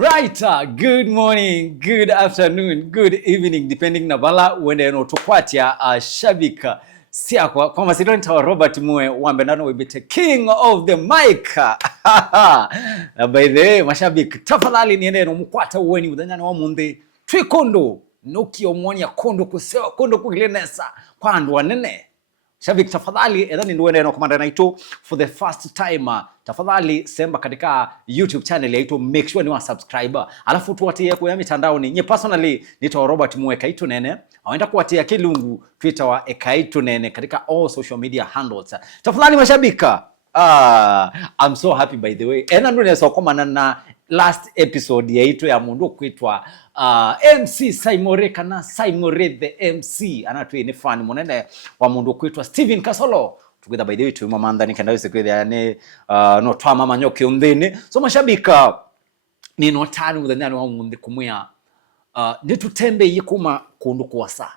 Right, good morning, good afternoon, good evening, depending na bala wende no tukwatia shabika siakwa kwa masidoni wa Robert Mue wambendano wibite king of the mic. By the way, mashabiki tafadhali niende no mukwata uweni udanyana wa munde twikondo noki omwanya kondo kusewa kondo kugilenesa kwa andu wanene. Shabiki tafadhali edhani nduende no komanda naito for the first time. Tafadhali semba katika YouTube channel yaito, make sure ni wa subscriber. Alafu tuwatie kwa mitandao ni nye personally nito Robert Mue Ekaitu Nene. Awenda kuwatia Kilungu Twitter wa Ekaitu Nene katika all social media handles. Tafadhali mashabika. I'm so happy by the way. Ena nune so komana na last episode yaito ya mundu kuitwa MC Saimore kana Saimore the MC anatwe ni fan monene wa mundu kuitwa Steven Kasolo together by the way tu mama ndani kanda wese kwetha ne no twa mama nyoke umthini so mashabika ni no tani muthenya wa mundu kumya nitutembe yikuma kundu kwasa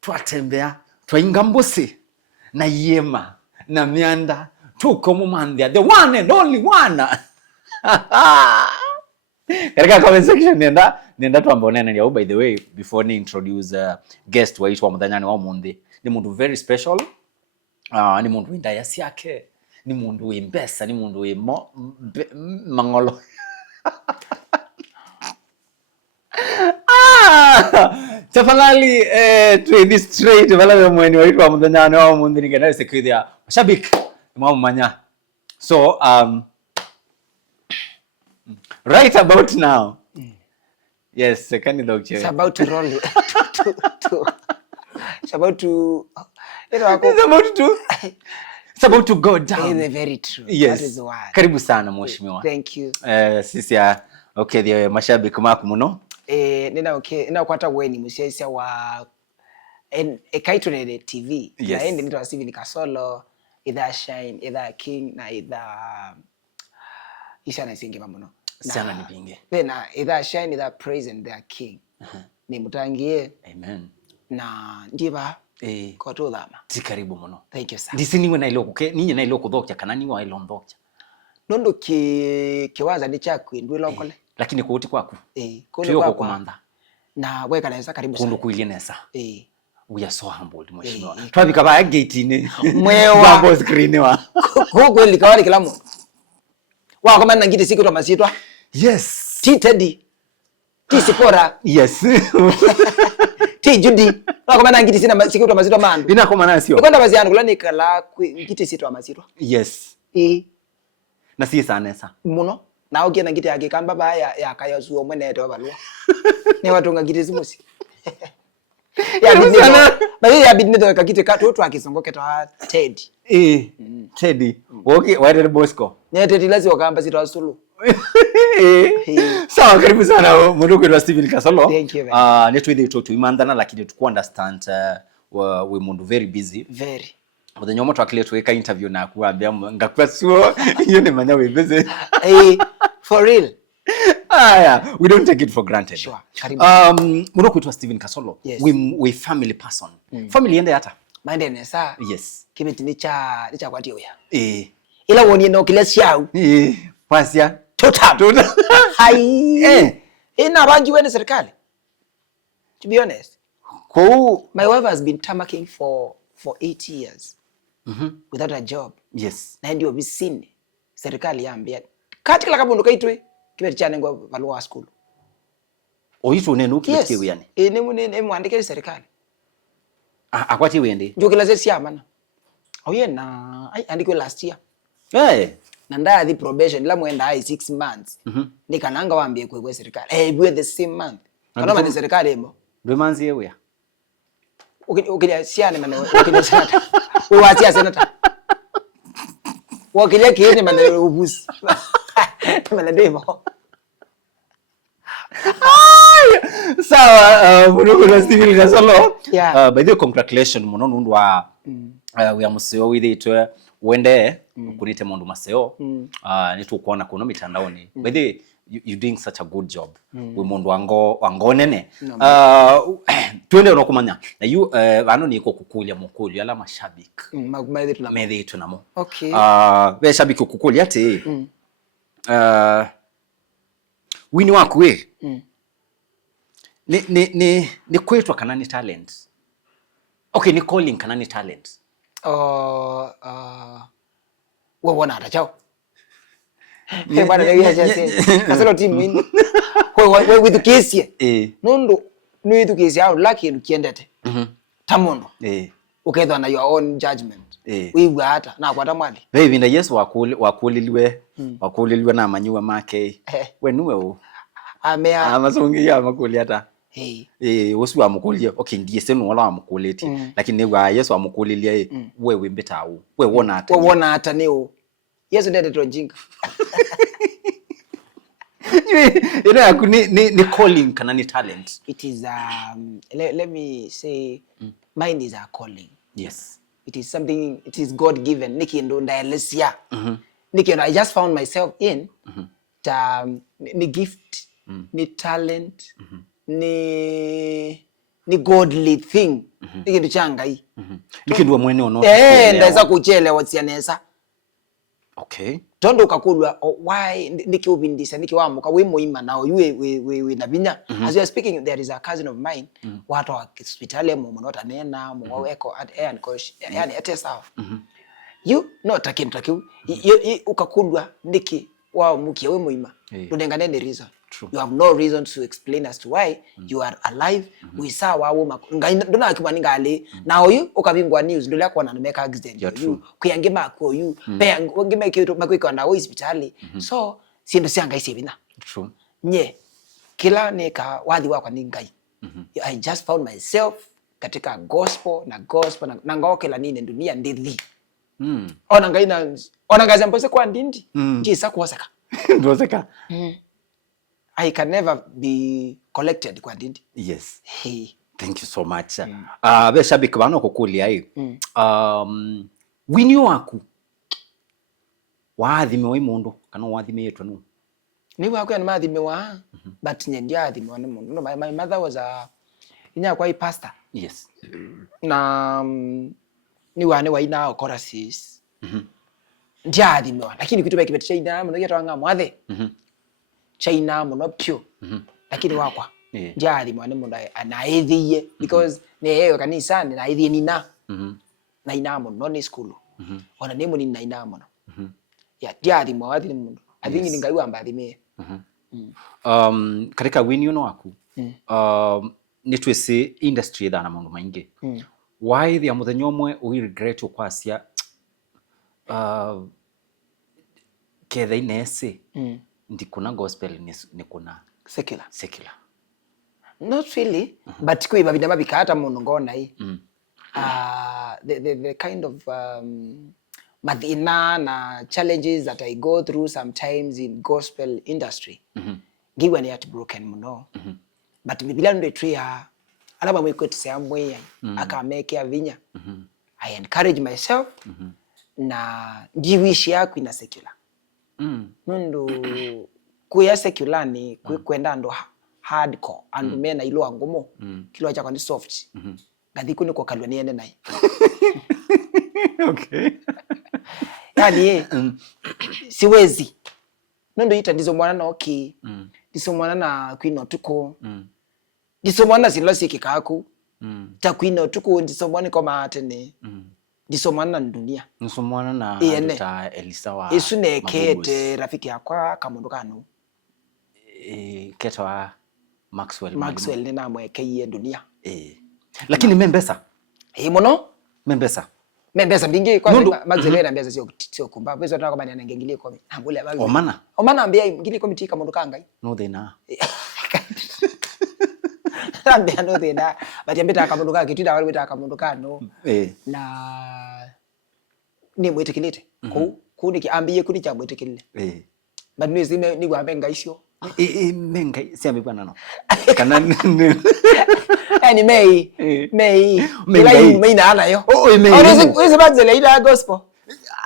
twatembea twainga mbusi na yema na mianda tuko mumandia the one and only one. Katika comment section nenda tuambonene ya by the way before ni introduce guest wa itwa muthanyani wa mundi ni mundu very special. Ni mundu indayasi yake, ni mundu imbesa, ni mundu mangolo. Tafadhali trade straight wala mweni wa itwa muthanyani wa mundi ningenda sekwithia mashabiki manya. So right about now. Yes, second dog chair. It's about to roll. It's about to It's about to go down. It's very true. Yes. That is the word. Karibu sana mheshimiwa. Thank you. Sisi ya okay the mashabiki maku muno. Nina kwata weni musisi wa Ekaitu Nene TV. Yes. Na ende nitwa Steven Kasolo, either Shine, either King na either Ishana isinge mamuno. Sana nipinge. Bena either Shine, either Praise and their King. Ni mutangie. Amen. Na ndiba kwa to dhama. Tikaribu muno. Thank you sir. Disiniwe na iloko ke ninye na iloko dhokya kanani wa ilondokya. Nondo kiwaza ni chako ndwe lokole. Lakini kuoti kwaku. Kono kwa komanda. Na weka nesa karibu sana. Kundu kuilienesa. We are so humbled mheshimiwa. Twabika ba gate ni. Mwewa. Bambo screen wa. Huko likawali kila mtu. Wa kama na ngiti siku masitwa. Yes. Ti Teddy. Ti Sipora. Yes. Ti Judy. Wa kama na ngiti sina siku masitwa mandu. Ina koma na sio. Kwenda bazi yangu kula nikala ngiti sitwa masitwa. Yes. Na si sanesa. Muno. Na ogia na ngiti yake kamba ba ya kaya zuo mwene to balwa. Ne watu ngiti zimusi. Ya bidina. Bali ya bidina to kakite ka to akisongoke to Teddy. Teddy. Okay, why did Bosco? Ne Teddy lazi wakamba sitwa sulu. Sawa karibu sana munduku wa Steven Kasolo. Thank you. Netwe to imandana lakini to understand we mundu very busy. Very. But nyomo twakile tuweka interview na kuambia ngakwa suo hiyo ni manya we busy. For real. Yeah, we don't take it for granted. Sure. Munduku wa Steven Kasolo. Yes. We family person. Family ende hata. Maende nesa. Yes. Kimiti nicha kwati oya. Ila woni no kile siau. Pasia. Total. Hai. Ina banji wene serikali. To be honest. My wife has been tamaking for 8 years. Without a job. Yes. Na ndio bisini serikali yambia. Kati kila kabundu kaitwe kibeti chane ngwa valua school. Oyitu nenu kibeti yani. Ne mwandike serikali. Akwati wende. Ndio kila zesi amana. Oye na andiko last year. Na nda the probation la mwenda 6 months. Nikananga waambie kwe serikali. We the same month. Kana mane serikali mbo. Remanzi yewe ya. Ukilia siane mane ukilia senata. Uwatia senata. Wakilia kieni mane ubusi. Mane demo. Sawa munduku wa Steven Kasolo. Yeah. By the congratulations muno nundu wa we amuseo with it wende kunite mundu maseo nitu kuona kuno mitandaoni. By the you doing such a good job. We mundu wango nene. Tuende unokumanya. Na you vano niko kukulia mukuli ala mashabiki. Medhi tunamo. Okay. We shabiki kukulia ate. wini waku we ni kwetwa kana ni talent? Okay, ni calling kana ni talent? Wona ata chao bwana leo jaje kasolo timu ini we with kesi nondo no with kesi au lucky nukiendete tamondo ukethwa na your own judgment we hata na kwata mwali baby na Yesu wakuliliwe na manyua make we nuwe u amazungi ya makuli hata wosu wa mukulia okay ndiye senu wala wa mukuleti lakini wa Yesu wa mukulilia wewe mbetau we wona hata neo Yesu ndete tonjinga ni calling kana ni talent? It is let me say mine is a calling. Yes, it is something, it is God given. Nikiendo ndaelesia nikiendo I just found myself in ni gift ni talent ni godly thing nikiendo changa hii nikiendo mwene ono ndaweza kuchelewa tsianesa. Okay. Tondo kakulwa why nikiubindisa nikiwamuka we muima nao we na binya as you are speaking. There is a cousin of mine watu wa hospitali mu not nena mu weko at air and coach yani atesa you not takin ukakulwa niki wa mukia we muima ndengane ni reason. True. You have no reason to explain as to why you are alive. We saw wawo ndona akibani ngale now you ukabingwa news ndola kwa na make accident you kuyangema ko you pe ngime kitu makwiko na hospitali so siendo sianga isebina. True. Nye kila neka wadhi wako ni ngai. I just found myself katika gospel na ngokela nini dunia ndithi ona ngai zampose kwa ndindi kisa kuoseka ndoseka. I can never be collected kwa ndindi. Yes. Hey. Thank you so much. Be shabiki bano kukulia hii. Wini waku wathime wa imundu kana wathime yetu no? Ni waku ya mathime wa but nyendia athime wa mundu. No, my mother was a inya kwa pastor. Yes. Na ni wane wa ina choruses. Ndia athime wa lakini kitu baki betisha ina muno yetu anga mwathe. China muno pyo lakini wakwa ndiari mwana mundu anaithiye because neyo kanisa ni naithie nina na ina muno ni school ona ni munini na ina muno ya ndiari mwathi mundu athingi ni ngai wamba athime. Katika wini uno waku ni twese industry ethana mundu maingi why the muthenya umwe we regret ukwasia ketha inese ndi kuna gospel ni kuna secular not really but kwi babina mabika hata muno ngona hii the kind of madina na challenges that I go through sometimes in gospel industry ngiwa ni heartbroken muno but Biblia ndo tria alaba mwikoti amwe akamekea vinya I encourage myself na ndiwishi yako ina secular nundu kuya secular ni kwenda ndo hardcore and mena ilo angumo kilo cha kwa ni soft ngathi kuni kwa kalwa ni ende nai. Okay. Yani siwezi nundu ita ndizo mwana na okay ndizo mwana na kwino tuko ndizo mwana silosi kikaku ta kwino tuko ndizo mwana kwa matene ndizo mwana na dunia ndizo mwana na ta Elisa wa isu nekete rafiki yakwa kamundu kanu ketwa Maxwell ni namwe keye dunia lakini membesa muno membesa mbingi kwa Maxwell na mbesa sio kumba bezo nataka kama anangengilie kwa ambule babi omana ambia ngili komiti kamundu kangai no thina ambia no thina bati mbeta kamundu kangai twida wali mbeta kamundu kano na ni mwetekilite ku nikiambie kuni cha mwetekilile but ni zime ni gwambe ngaicio menga siambe bwana no kana yani mei na ana yo hizo bazele ila gospel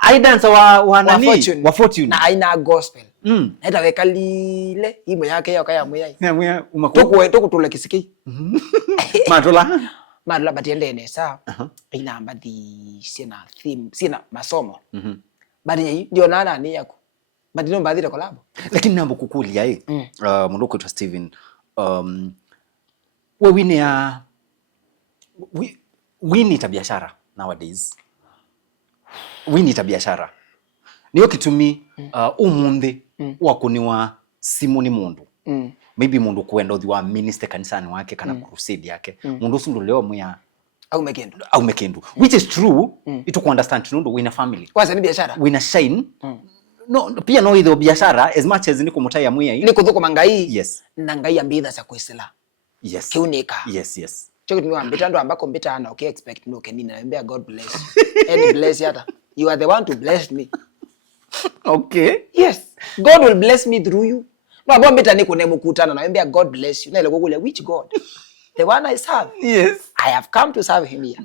I dance wa nani wa fortune na aina gospel eta wekalile imo yake yo kaya muyai muya umakoko tokutula kisiki madula batiende nesa ina ambadi sina theme sina masomo bali ndio nana ni yako Madino mbathire collab. Lakini nambo kukulia mundu kwitwa Steven we wini ta biashara nowadays. Wini ta biashara. Niyo kitumi umundi wakuniwa simu ni mundu. Maybe mundu kuenda uthi wa minister kanisani wake kana crusade yake. Mundu usundu leo mwa au mekendu. Which is true. Itu ku understand tundu wina family. Kwanza ni biashara. Wina shine. No pia no itho biashara as much as niko mutai mwiya ni kuthuko mangai. Yes. Na ngai ambitha sa kwesela. Yes. Kiunika. Yes. Choko ni ambita ndo ambako mbita ana okay expect no kenina naambia God bless you. Any bless yata. You are the one to bless me. Okay. Yes. God will bless me through you. No abo mbita niko nemukutana naambia God bless you. Na ile kugule which God? The one I serve. Yes. I have come to serve him here.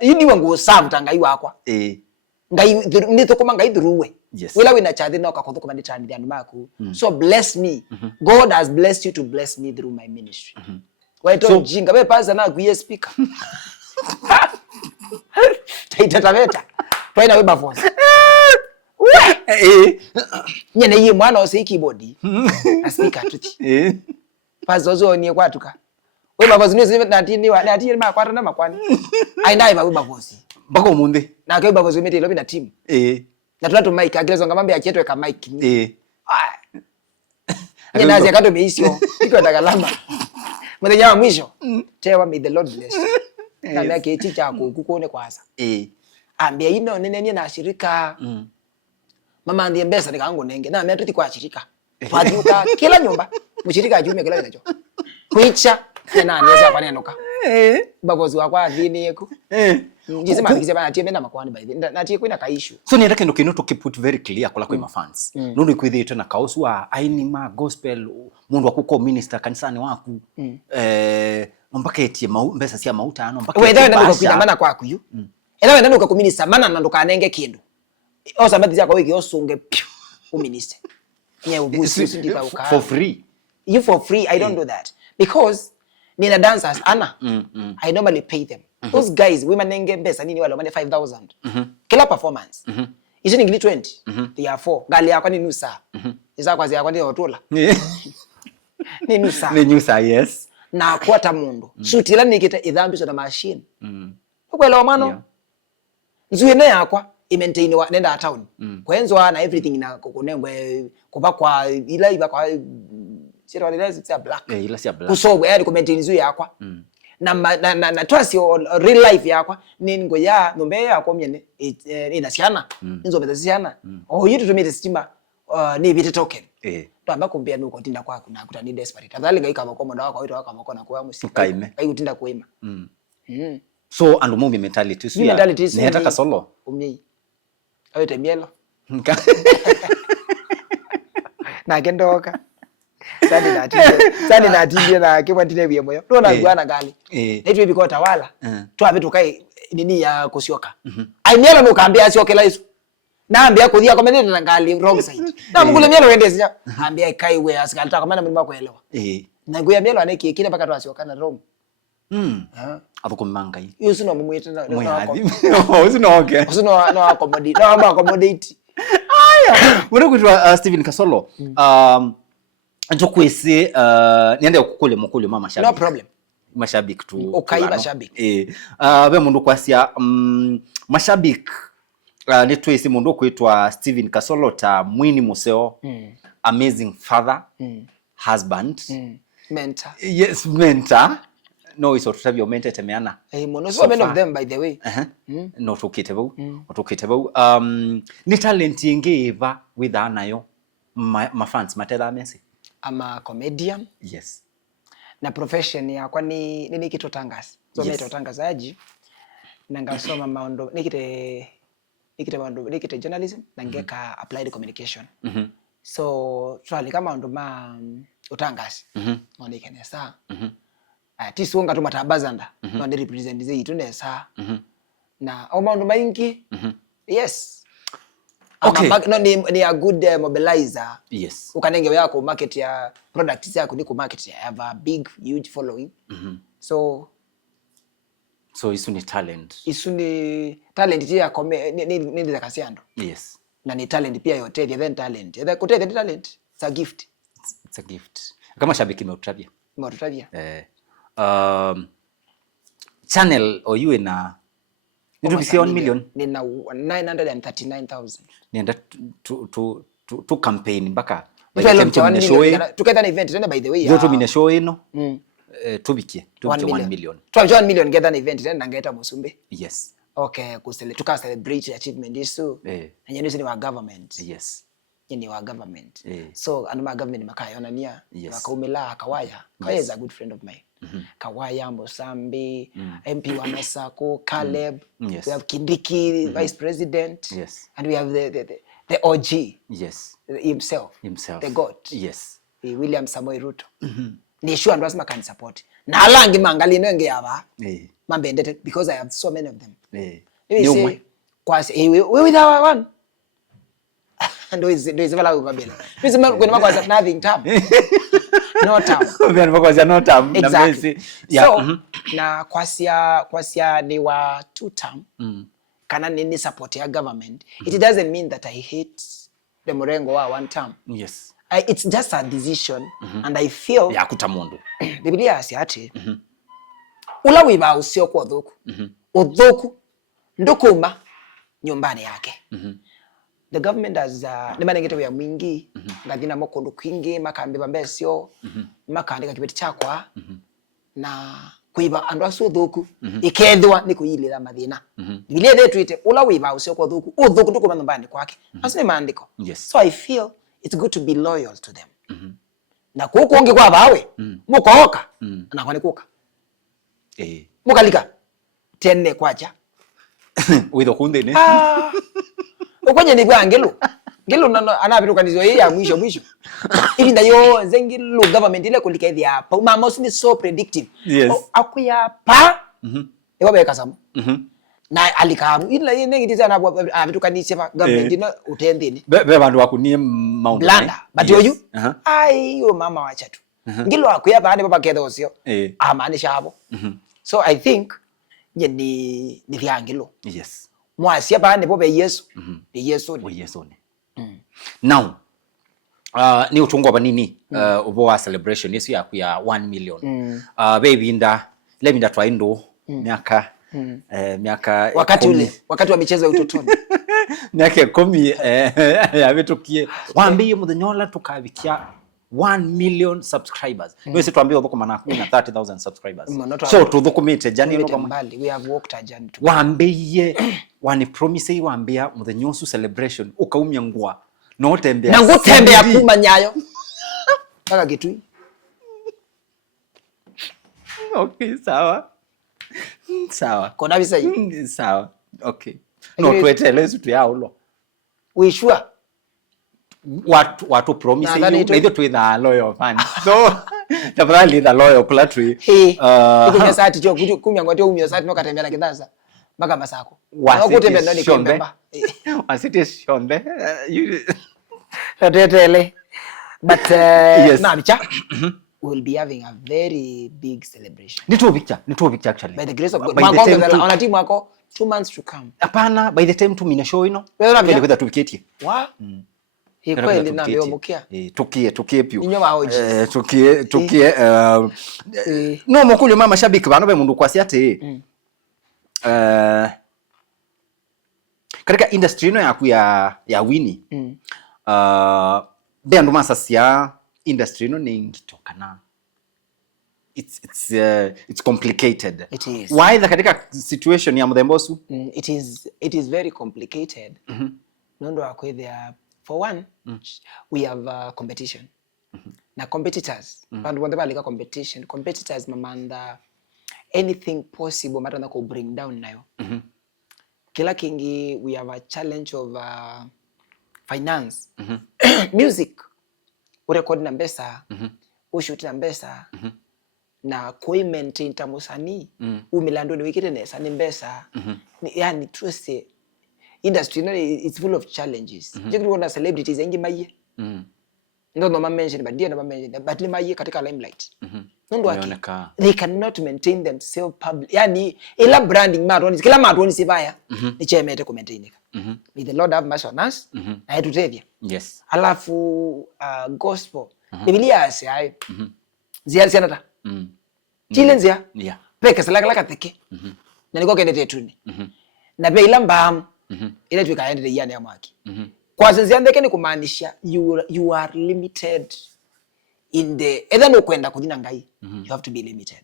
Ini wangu serve tangai wakwa. Ngai ni thukuma ngai through. Yes. Wila wina chathi no kakuthukuma ndi tani ndu maku. So bless me. God has blessed you to bless me through my ministry. Waito jinga we paza na kuye speaker. Taita. Twaina we bafons. Nyene yi mwana ose keyboard. A speaker tuti. Paza zo ni kwatuka. We bafons ni natini makwata na makwani. Aina iba we bafons. Bako munde. Na ke bafons mete lobi na team. Na tulato mic agrezo ngamambe achetwe ka mic. Nyene azi akato meisio. Iko ndagalamba. Mwenye wa mwisho. Tewa may the Lord bless you. Na miaka eti chako kukuone kwanza. Ambia ino nene na shirika. Mama ndiye mbesa nikangu nenge. Na miaka tuti kwa shirika. Fadiuka kila nyumba. Mshirika ajume kila inacho. Kuicha na aneza kwa nenoka. Babozi wakwa athini yeku. Njisema akisema natie mena makwani by the natie kwina ka issue. So ni reke ndo kino to keep it very clear kula kwa fans. Nundu ikwithite na kausu wa ainima gospel mundu akuko minister kanisani waku. Mpaka etie mbesa cia mauta ano mpaka we ndio ndo kunyamana kwaku yu. Ela ndio ndo kuminista mana na ndo kanenge kindu. Osa mbizi yako wiki osunge uministe. Nye ubusi sindipa ukara. For free. You for free I don't do that because nina dancers ana I normally pay them. Those guys women nenge mbesa nini wale wamane 5,000 kila performance isi ngili 20 they are 4 gali yakwa ni nusa isa kwazi yakwa ni otula ni nusa yes na kwata mundu shutila nikita idhambi na machine ukwelewa mano nzuye ne yakwa imaintain wa nenda town kwenzo na everything na kunengwe kuba kwa ila iba kwa sira wale sia black ila sia black kusobwe yani ku maintain nzuye yakwa na trust your real life yakwa ningo ya nombe yakwa myene inasiana inzo betasiana yitu tumite stima ni bite token to ambako mbia nuko tinda kwako na kutani desperate adhali gaika makomo na wako wito kama na kwa musika ai utinda kuima so and mumbi mentality so mentality ni hata solo umyi ayo temielo na kendoka Sadi na tibia na kiwa tine bia moyo. Ndo na gwana gali. Netu biko tawala. Tu abetu kai nini ya kusioka. Ai mielo no kambia asiokela isu. Na ambia kuthia kwa mende na gali wrong side. Na mugule mielo wende sija. Ambia kai we asikalita kwa maana mlima kuelewa. Na nguya mielo aneki kile mpaka tu asioka na wrong. Avuko manga hii. Yusu no mumwita na. Usu no okay. Usu no accommodate. No accommodate. Aya. Mwana kutwa Steven Kasolo. Njokwese niende ukukule mukule mama mashabiki. No problem. Mashabiki tu. Okay mashabiki. Be mundu kwasia mashabiki netwese mundu kwitwa Steven Kasolo ta mwini museo amazing father husband mentor. Yes mentor. No iso tutabyo mentor temeana. Mono so many of them by the way. No tukitebau. Tukitebau ni talent ingeva with anayo ma fans matela mesi. Ama comedian. Yes. Na profession ya kwa ni nini kitu tangasi. So yes. Meto tangazaji. Nangasoma maondo nikite journalism nangeka applied communication. So twali kama ndo utangasi. Mondike nesa. Tisunga tu matabazanda. No ndi represent zetu nesa. Na au maondo maingi. Yes. Okay. No, ni a good mobilizer. Yes. Ukanenge yako market ya products yako ni ku market ya have a big huge following. So isu ni talent. Isu ni talent ya ni za kasiando. Yes. na ni talent pia yote then talent either kote the talent it's a gift. It's a gift. Kama shabiki Meutrabia channel or you ina ndio 1 million nina 939,000 nienda to campaign mpaka together event tena by the way ndio tumine show ino tubikie 1 million 1 million get an event tena ngeta Musumbe. Yes. Okay, tuka celebrate achievement isu and ni wa government. Yes. Ni wa government. So anuma government makayona nia wakaumela Kawaya. Kawaya is a good friend of mine. Kawaya, Musambi, MP wa Masako, Caleb, yes. We have Kindiki, Vice President, yes. And we have the OG, yes, himself, the God, yes, William Samoei Ruto. Ni sure ndo asima can support. Na alangi mangali nenge yaba. Mambe ndete because I have so many of them. Say, kwasi we with our one. Ndo is vala ukabela. Mimi when makwaza nothing tab. No tab. When makwaza no tab. Exactly. So na kwasia ni wa 2 term. Kana nini support ya government. It doesn't mean that I hate the Murengo wa 1 term. Yes. It's just a decision and I feel ya kutamundu. Biblia asiati. Ula wiba usio kwa dhuku. Udhuku ndukuma nyumbani yake. The government has nimanengete ya mwingi ngathina mokondu kwingi makambe bambesio makandika kibeti chakwa na kuiba andu aso dhuku ikethwa ni kuyilira mathina. Biblia yetu ite ula wiba usio kwa dhuku udhuku ndukuma nyumbani kwake. Asine maandiko. Yes. So I feel it's good to be loyal to them. Na kuku ongi kwa bawe mukohoka na kwani kuka mukalika tenne kwacha with okunde ne ukwenye ni kwa ngelu anabiruka nizo ya mwisho ili ndayo zengilu government ile kulika hivi hapa mama usini so predictive. Yes. Akuya pa ewabe kasamo na alikamu ila yene ngitiza na abiruka ni sefa government ina utendeni be bandu wakunie maundu blanda but yoyu ai yo mama wacha tu ngilo akuya bane baba kedha osio amaanisha hapo. So I think ni vyangilo. Yes. Mwasia bane bobe Yesu we Yesu ne now ni utungo ba nini ubo wa celebration yesu ya 1 million lebinda twaindo miaka wakati wa michezo ya utotoni miaka 10 yabitukie wambiye muthenyola tukabikia 1 million subscribers. Wese tuambie uko mana 30,000 subscribers. So tuthukumite jani no kama we have walked a journey. Wambiye wani promise wambia muthenya celebration ukaumya ngwa no tembea. Na ngutembea kuma nyayo. Mpaka Kitui. Okay, sawa. Sawa. Kona bisa hii. Sawa. Okay. No tuetele tu ya ulo. We sure. Watu promise you neither to the loyal fan. So tafadhali the loyal platry. Ikunya sati jo kumya ngwate umyo sati no katembea kidasa. Mpaka Masako. Wakutembea ndani kemba. Wasiti shonde. Tatele. But yes. Na bicha. We'll be having a very big celebration. Ni two picture actually. By the grace of God. Mwangongo ona timu yako 2 months to come. Hapana, by the time tu mina show ino. Wewe kwenda tubikitie. Wa? Kweli na leo mukia. Tukie pio. Inyo baoji. Tukie no mukuli mama shabiki bano be mundu kwasi ate. Katika industry ino ya Winnie. Bandu masasia industry no ningitokana. It's complicated. It is. Why the katika situation ya Mudhembosu? It is very complicated. Nondo akwe there for one we have competition. Na competitors. Bandu wande balika competitors mamanda anything possible matanda ko bring down nayo. Kila kingi we have a challenge of finance. Music. Urecord na mbesa, ushoot na mbesa, na maintain tamusani, umilando ni wikite nesa ni mbesa. Yani trust industry no it's full of challenges. Jekuri wana celebrities engi maye. ndo no mention but dia no mention but ni maye katika limelight ndo wake Wameoneka. they cannot maintain themselves public yani ila branding matu kila matu ni sibaya ni chemete ku maintain may the Lord have mercy on us na yetu tevya Yes. alafu gospel Biblia asai zia sianata chilenzia Yeah. peke salaka teke na niko kende tetuni na pe ila mbam ile tukaende yana ya mwaki kwa zinziandeke ni kumaanisha you are limited in the either no kwenda kudina ngai you have to be limited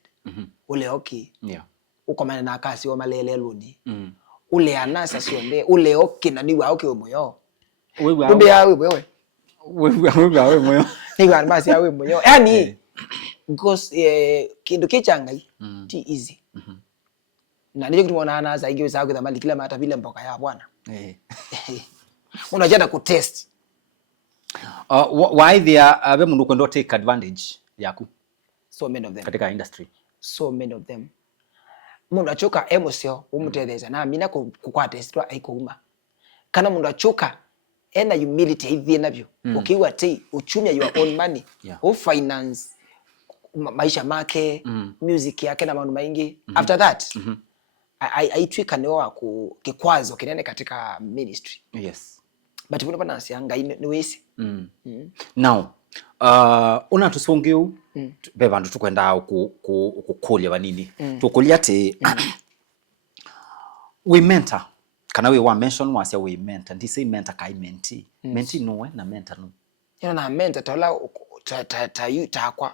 ule okay Yeah. ukomana na kasi wa malele luni ule anasa siombe ule okay na niwa okay moyo Wewe kumbe ya wewe moyo. ni kwa basi ya wewe moyo yani because kindu kichangai ti easy na ndio kitu mwana ana zaidi za kwa mali kila mata vile mboka ya bwana unajana ku test Why there abe mundu kwenda take advantage yaku so many of them katika industry so many of them mundu achoka emosio umutetheza na mina kukwata estwa aikouma kana mundu achoka ena humility hivi navyo ukiwa ti uchumia your own money o finance maisha make music yake na mambo mengi after that I twika ni wa kikwazo kinene katika ministry. Yes. But mbona bana sianga ni wesi. Now, unatusongeu bebandu tukwenda ukukulya banini. Tukulia te we mentor. Kana we wa mention was we mentor. Ndi say mentor kai mentee. Mentee no na mentor no. Yana na mentor tola ta kwa.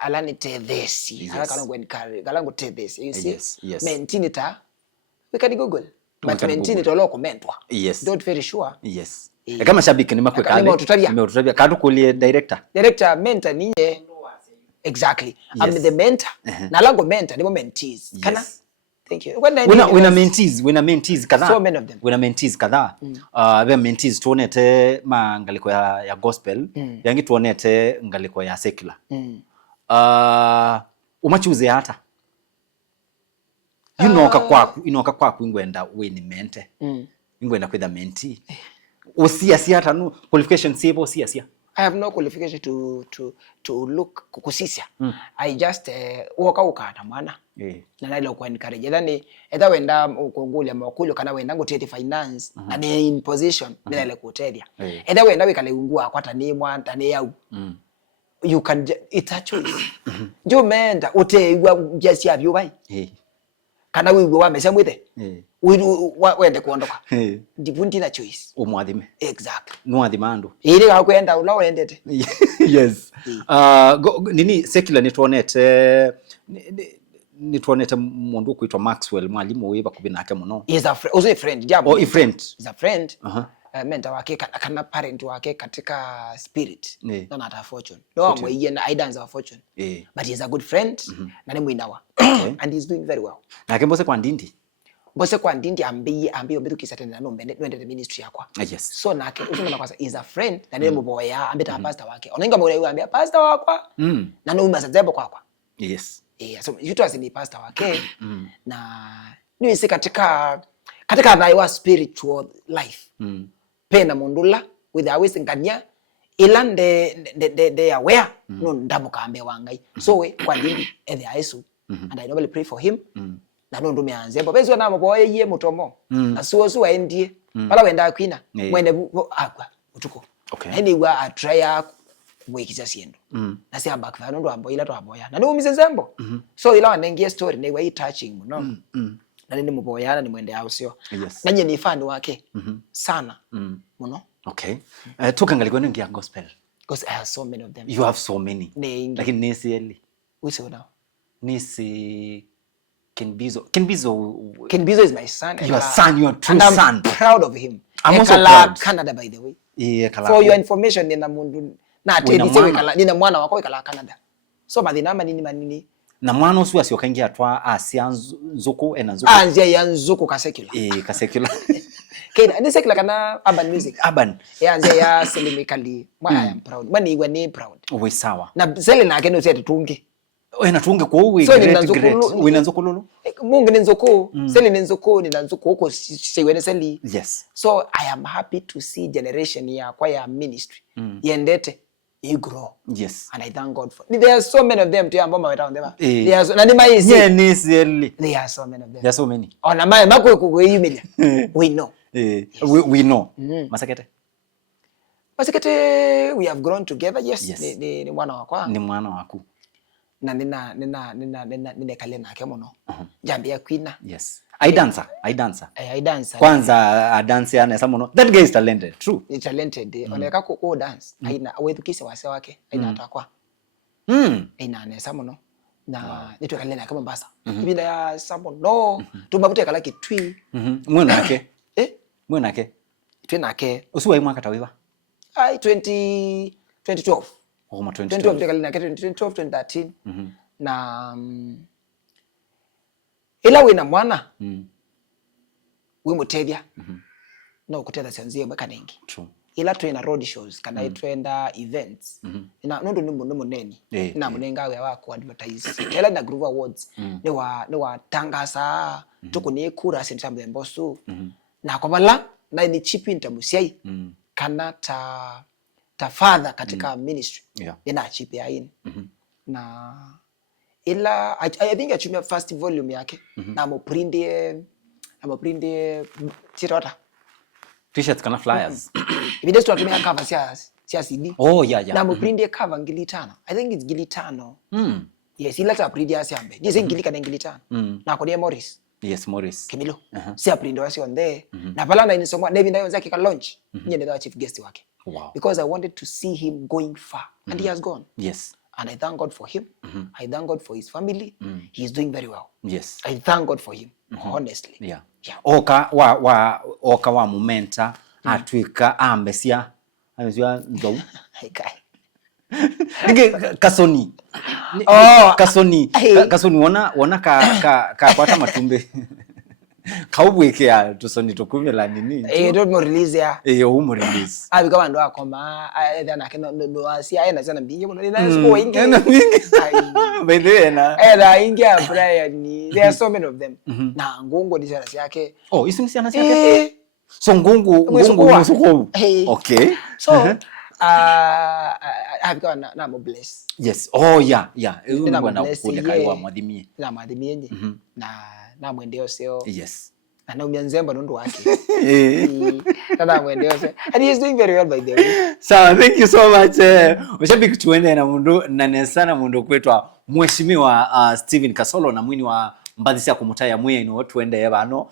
Alani tethesi alaka ngo encourage galango tethesi you see mentini ta we can google but mentini to loko mentwa don't very sure kama shabiki ni makwe kale nimetutabia kadu kulie director mentor ninye exactly I'm the mentor na lango mentor ni mentees kana thank you wena mentees kadhaa so many of them wena mentees kadhaa be mentees tuonete mangaliko ya gospel yangi tuonete ngaliko ya secular umachuze hata inoka kwaku ingwenda we ni mente ingwenda kwitha mentee usia hata no qualification sibo sia I have no qualification to look kukusisia I just woka ukata mwana na nailo kwa encourage then either wenda ukungulya makulo kana wenda ngotete finance na ni in position bila ile kutedia either wenda wikale ungua kwata ni mwanta ni yau you can it's a choice jo menda uteigwa just ya byo bai kana wiwe wamesha mwite wende kuondoka ndipundi na choice umwathime exactly nwathimando ile ga kwenda ula wendete yes nini secular nituonete mundu kuitwa Maxwell mwalimu wiba kubinake muno is a friend jabo a friend is a friend mentor wake kana parent wake katika spirit not at a fortune no amwe na I dance a fortune but he is a good friend na ni mwinawa and he's doing very well na kembose kwa ndindi bose kwa ndindi ambiye mbitu kisatenda no mwende the ministry yakwa yes so nake usema kwanza is a friend na ni muboya ambeta pastor wake onenga mwe ambia pastor wakwa na no umazazebo kwakwa yes so yuto asini pastor wake na ni katika thy spiritual life pena mundula with a wis ngania ilande they aware no ndamu kaambe wangai so we kwa ndindi ethe aisu and I normally pray for him na no ndume anze bo bezo na moboye ye mutomo na so endie bala wenda kwina mwene akwa utuko eni wa atraya kuwekiza siendo na sia back fa ndo ambo ila to aboya na no umizenzembo so ila wanengie story ne we touching no na nini muboyana ni mwende yao sio nanye ni fan wake sana muno okay tukangalikwa ngi ya gospel because I have so many of them you have so many lakini nesieli wisi now nisi Kenbizo is my son your son your true and son I'm proud of him I'm also proud Canada by the way for your information nina mundu na atedize kala nina mwana wako kala Canada so madinama nini manini na mwana usu asiokangia atwa asia nzuku ena nzuku anzia ya nzuku ka secular ka secular kena ni secular kana urban music anzia ya selimikali I am proud mani iwe ni proud we sawa na zele na kenu zetu tungi wena tunge kwa uwe so great wina nzokululu mungu ni nzoko seli ni nzoko ni nzoko huko siwene seli. Yes. So I am happy to see generation ya kwa ya ministry yendete you grow. Yes. And I thank God for there are so many of them too ambao wametoa ndema there are so nani maisi yeah ni seli there are so many of them there are so many ona mai makwe ku email we know yes. we know Masakete we have grown together. Yes. Ni mwana wako ni mwana wako na nina kale nake muno jambia kwina. Yes. I dancer kwanza dance yana samuno that guy is talented true is talented oneka ko dance aina awethukise wase wake aina atakwa aina ne samuno na nitwe kale nake Mombasa ibinda ya samuno tumabute kala kitwi mwenake mwenake twinake usuwa imwaka tawiwa ai 2012 Oma 2012 kali na 2012 2013 na ila wina mwana we mutethia no kutetha sianzie mweka nengi true ila twina road shows kana twenda events na nundu ni muneni na munenga we wa ku advertise ila na Groove Awards ni wa tangasa tukuni kura sentambe mbosu na kwa bala na ni chipi ntamusiai kana ta father katika ministry ina chipi ya in na ila I think achumia first volume yake na mo prinde tirota t-shirts kana flyers video tunatumia cover sia CD yeah na mo prinde cover ngili 5 I think it's ngili 5 yes ila ta prinde ya siambe ndiye ngili kana ngili 5 na kwa Morris yes Morris Kimilo sia prinde wasi on there na pala na inisomwa David ndayo zake ka launch nyende da chief guest wake. Wow. Because I wanted to see him going far and he has gone. Yes. And I thank God for him. I thank God for his family. He's doing very well. Yes. I thank God for him, honestly. Yeah. Oka wa momenta atwika ambesia nzou. Nige kasoni. Kasoni wona ka kwata matumbe. Kaubwekea tusoni tukumela nini don't release ya umu release bika bandu akoma then akena no asia na sana mbinge muno na siko wingi by the way na ingia prayer ni there are so many of them na ngungu ni sana yake isimsi ana yake so ngungu musuko okay so bika na mo bless. Yes. Yeah na kule kaiwa mwadhimie na mwadhimie nje na mwendeo sio. Yes. Na umianzemba nundu wake. Na mwendeo sio. And he is doing very well by the way. So thank you so much. Ushabiki tuende na mundu na nesana mundu kwetwa mheshimiwa Steven Kasolo na mwini wa mbathisia kumutaya mwino tuende bano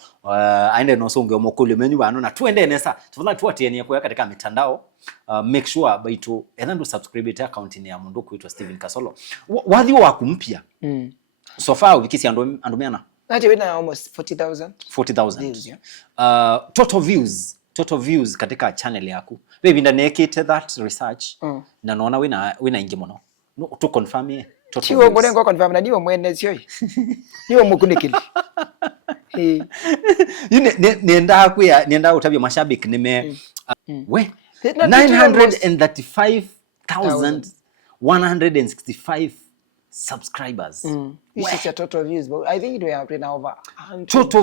aende no songe omokule menyu bano na tuende nesa tufuna tuatienie kwa katika mitandao make sure baitu enandu subscribe to account ni ya mundu kwetwa Steven Kasolo wathi wa kumpia so far wikisi andumiana Nati wina almost 40,000 views, yeah. Total views katika channel yaku baby ndanekite that research na naona wina ingi muno to confirm ye total views ngone ngo confirm na niwe mwene sio niwe mukunikili nienda utabia mashabiki nime we 935,165 subscribers. This is a total views, but I think we have been over 100. Total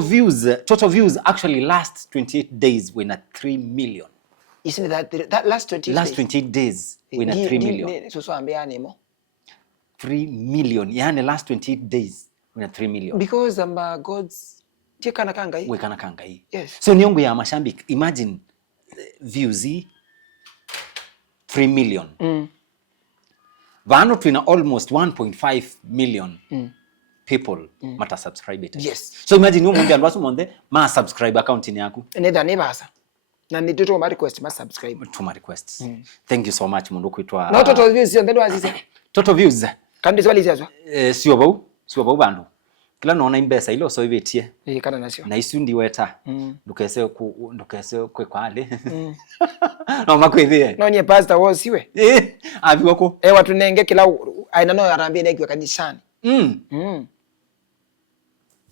views actually last 28 days were at 3 million. Isn't that last 28 days were at 3 million. So ambia nemo 3 million. Yani last 28 days were at 3 million. Because God's cheka na kanga hii. Weka na kanga hii. Yes. So niongo ya mashambiki imagine views 3 million. Vano twina almost 1.5 million people mata subscribe it. Yes. So imagine umuntu andwasu monde ma subscribe account ni yaku. Neda nebasa. Na ni toto ma request ma subscribe. To my requests. Thank you so much mundu kwitwa. No total views and then was Total views. Kandi swali zazwa. Sio bau bandu. Kila naona imbesa ilo so ibetie. Kana nasio. Na isu ndiweta. Ndukese kwe kwale. No makwithie. No nye pastor wo siwe. Abi wako. Watu nenge kila aina no arambie neki kanisani.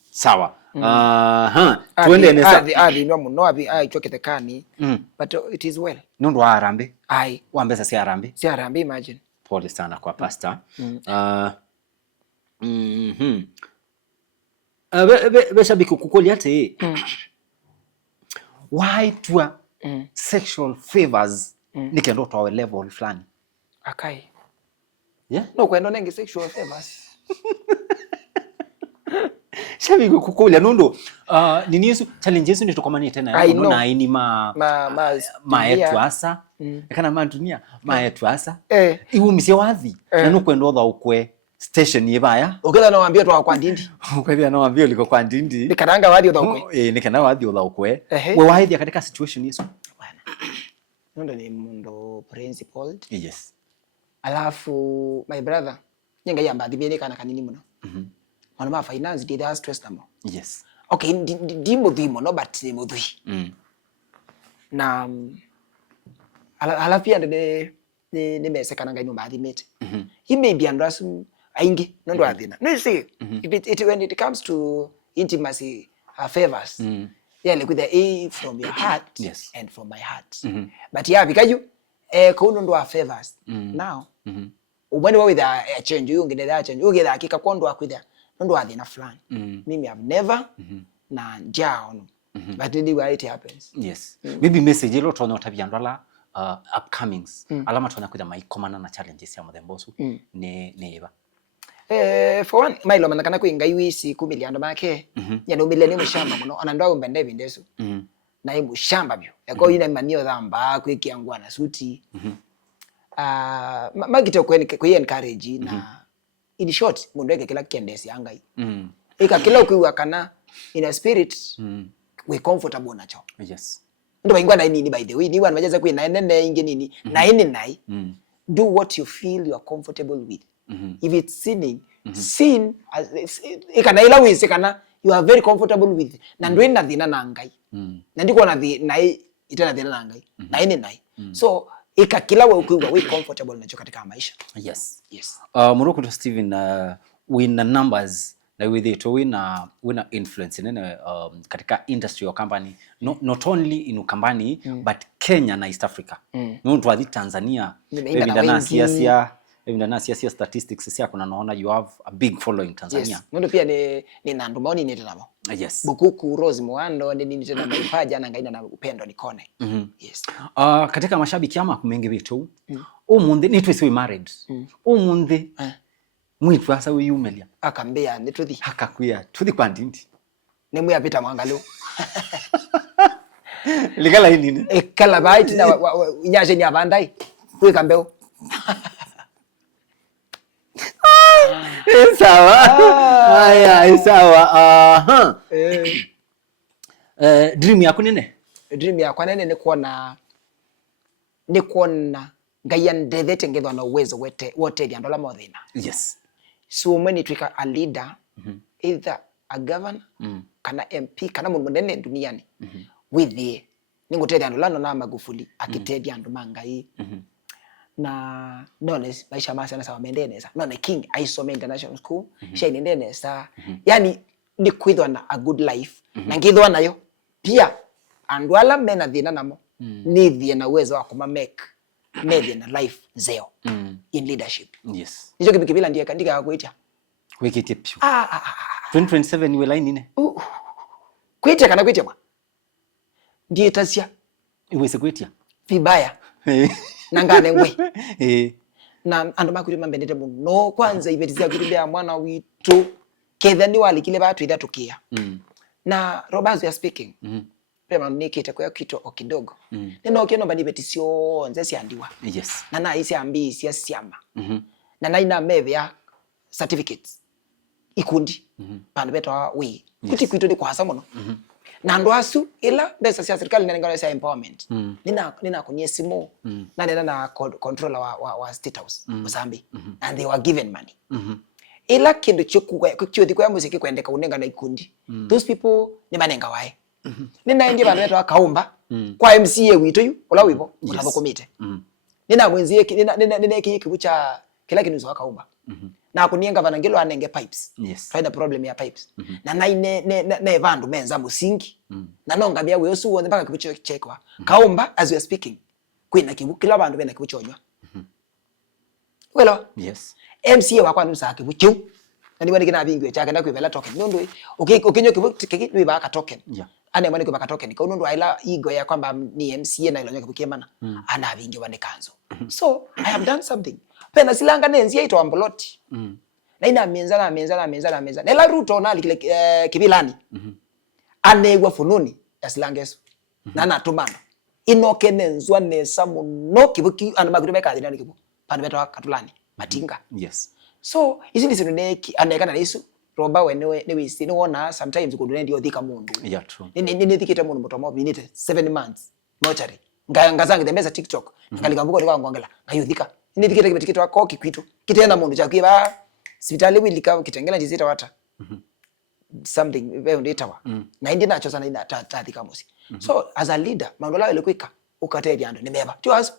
Sawa. Tuende nesa. No muno abi chokethekani. But it is well. Nundu arambe. Ai. Wambesa si arambe. Si arambe imagine. Pole sana kwa pastor. beshabiki kukoli ate why twa sexual favors nikendo to our level fulani akai yeah no kwenda nenge sexual favors shabiki kukoli anondo nini yesu challenges ni tokomani tena no na ini ma yetu asa kana mantunia ma yetu asa iwumisia wathi na no kwenda otha ukwe station yebaya uketha no ambia twa kwa ndindi uketha no ambia liko kwa ndindi nikananga wathi otha ukwe nikana wathi otha ukwe we wathi katika situation yesu bwana nondo ni mundo principled yes alafu my brother nyenga yamba thibene kana kanini muno ono ma finance did has stress namo yes okay ndi mudhimo no but ni mudhi na alafu pia ne mesekana ngai no bathi mete he may be andrasum aingi nondo athina no see it when it comes to intimacy favors yeah like with the a from your heart yes. and from my heart but yeah because ko nondo favors now when with a change you get that change you get akika kondo akwithia nondo athina fulani mimi have never na njao but really why it happens yes maybe message ilo tono tabiandala upcomings alama tona kuja maikomana na challenges ya muthembosu ne eba for one mailo manakana kuinga iwisi kumiliando make nyano milele mushamba muno anandwa mbende bindesu na imu shamba byo yako ina manio dhamba kwikiangwa na suti magito kwe encourage na in short mundu eke kila kendesi angai ika kila ukiwa kana in a spirit we comfortable nacho yes ndo ingwa na nini by the way ni wana majaza kwa na nene inge nini na ini nai do what you feel you are comfortable with if it's sinning sin ika na ila wisi kana you are very comfortable with na ndo ina dhina na angai na ndiko na nai itana dhina na angai na ini nai so ika kila we ukiwa we comfortable nacho katika maisha yes yes Morocco to Steven win the numbers na with it wina influence nene katika industry or company not only in company but Kenya na East Africa no to athi Tanzania even na siasa statistics sia kuna naona you have a big following Tanzania yes ndo pia ni nandu maoni ni tena yes Bukuku Rose Muhando ni tena maipaja na ngaina na upendo nikone yes katika mashabiki ama kumengi vitu umundi ni twisi we married umundi mwitu asa we yumelia akambia ni tuthi akakuya tuthi kwa ndindi ne muya pita mwangalo ligala nini kala baiti na nyaje ni abandai we kambeo sawa haya sawa dream yako nene dream yako nene ni kuona ngaya ndethete ngethwa na uwezo wote dia ndola mothina yes so many twika a leader either a governor kana MP kana mundu munene duniani with the ningotedia ndola na Magufuli akitedia ndu mangai na none maisha masa na sawa mendeneza none King aisome international school shine ndeneza yani ni kwithwa na a good life na ngithwa nayo pia andwala mena thina namo ni thie na uwezo wa kuma make made na life zeo in leadership yes nicho kibikibila ndiye kandika kuita wekete pio 2027 ni line nine kuita kana kuita bwa ndiye tasia iweze kuitia vibaya nangane ngwe na ando makwiri mambendete muno kwanza ibetizia kutumbea mwana witu ketha ni walikile batu itha tukia na Robazo ya speaking pema nikita kwa kitu okidogo neno kino bani betisio nze siandiwa yes na isi ambi sia siama na ina meve ya certificates ikundi pande betwa we kuti kwito ni kwasa muno na ndo asu ila besa sia serikali na ngalo sia empowerment nina kunyesimo na nena na controller wa State House Mozambique and they were given money ila kindu chokuthi kwa muziki kwendeka unenga na ikundi those people ni manenga wae nina ndi bantu betwa kaumba kwa MCA wito yu ola wibo uthakomite nina mwenzie nina kibucha kila kinu za kaumba na kunienga bana ngelo anenge pipes find a problem ya pipes na ne vandu menza musingi na nonga bya we osu wonde mpaka kibucho chekwa kaumba as we are speaking kwina kibu kila bandu bena kibucho onywa welo yes MCA wakwa nusa kibucho na niwani kina bingwe chake na kwibela token nundu ukinyo kiki niba ka token ane mwani kwibaka token ko nundu aila igo ya kwamba ni MCA na ilonyo kibukemana ana bingi wane kanzo so I have done something pena silanga nenzi yaito amboloti na ina mienza nela Ruto na kile kibilani anegwa fununi ya silangeso na natumana inoke nenzwa nesa muno kibuki ana magure beka adina kibu pano beto katulani matinga so izi ndi sinoneki anekana nisu roba wenewe ne wisi ni wona sometimes kudune ndio thika mundu true ni thikite mundu mutomo binite 7 months mochari ngazange tembeza TikTok ngalikambuko ndi kwangela ngayuthika ni thikite kibetikito wako kikwitu kitenda mundu chakiba sipitali wilika kitengela jizita wata something wewe nditawa na indi nacho sana ina tathika musi so as a leader mandola ile kwika ukateja ando nimeba tiwazo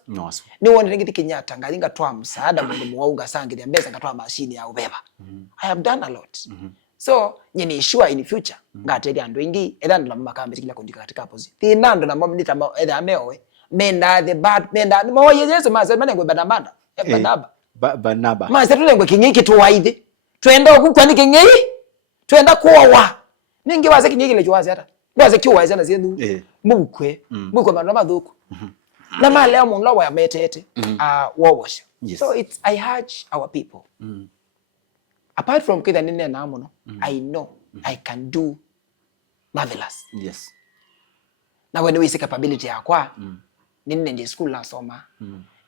ni wone ngiti Kenyatta ngalinga twa msaada mundu muwaunga sangi ya mbeza ngatwa mashini ya ubeba I have done a lot so nyini sure in future ngateja ando ingi edando la makambe kila kondika katika hapozi tinando na mom nita edha meowe menda the bad menda mo yeyezo maze manengwe banabanda banaba maze tulengwe kinyiki tuwaide twenda okukwani kinyiki twenda kuwa ningi waze kinyiki le jwaze hata waze kiwaze na zenu mukwe mano madhuku na male amunla wa metete wawosha so it's I urge our people apart from kida nene na amuno I know I can do marvelous na when we see capability yakwa nene ndi school na soma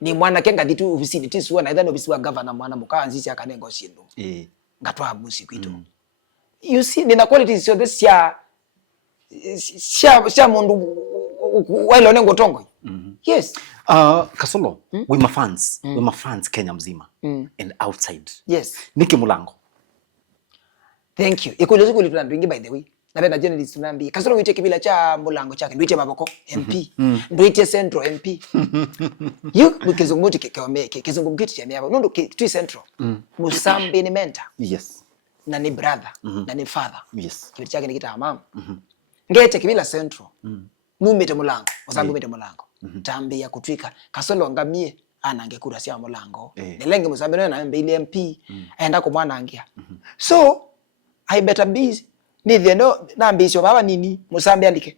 ni mwana kenga ditu ofisini tisuwa na idhano bisiwa governor mwana mukaanzisi akanengo shindo ngatwa abusi kwitu you see nina qualities so this sha mundu wale onengo tongo yes Kasolo we my fans Kenya mzima and outside Niki Mulango thank you ikulozi kulituna ndingi by the way napenda journalist nambi Kasolo wite kibila cha Mulango chake ndwite Maboko MP ndwite Central MP mukizungumuti kizungumkiti cha miabo nundu twi Central Musambi ni mentor na ni brother na ni father kibili chake nikita mama ngete kibila Central numete Mulango Musambi mete Mulango tambi ya kutwika Kasolo ngamie anangekura sia Mulango nelenge Musambi na mbe ile MP aenda ko mwana angia so I better be ni theno na ambisho baba nini Musambi andike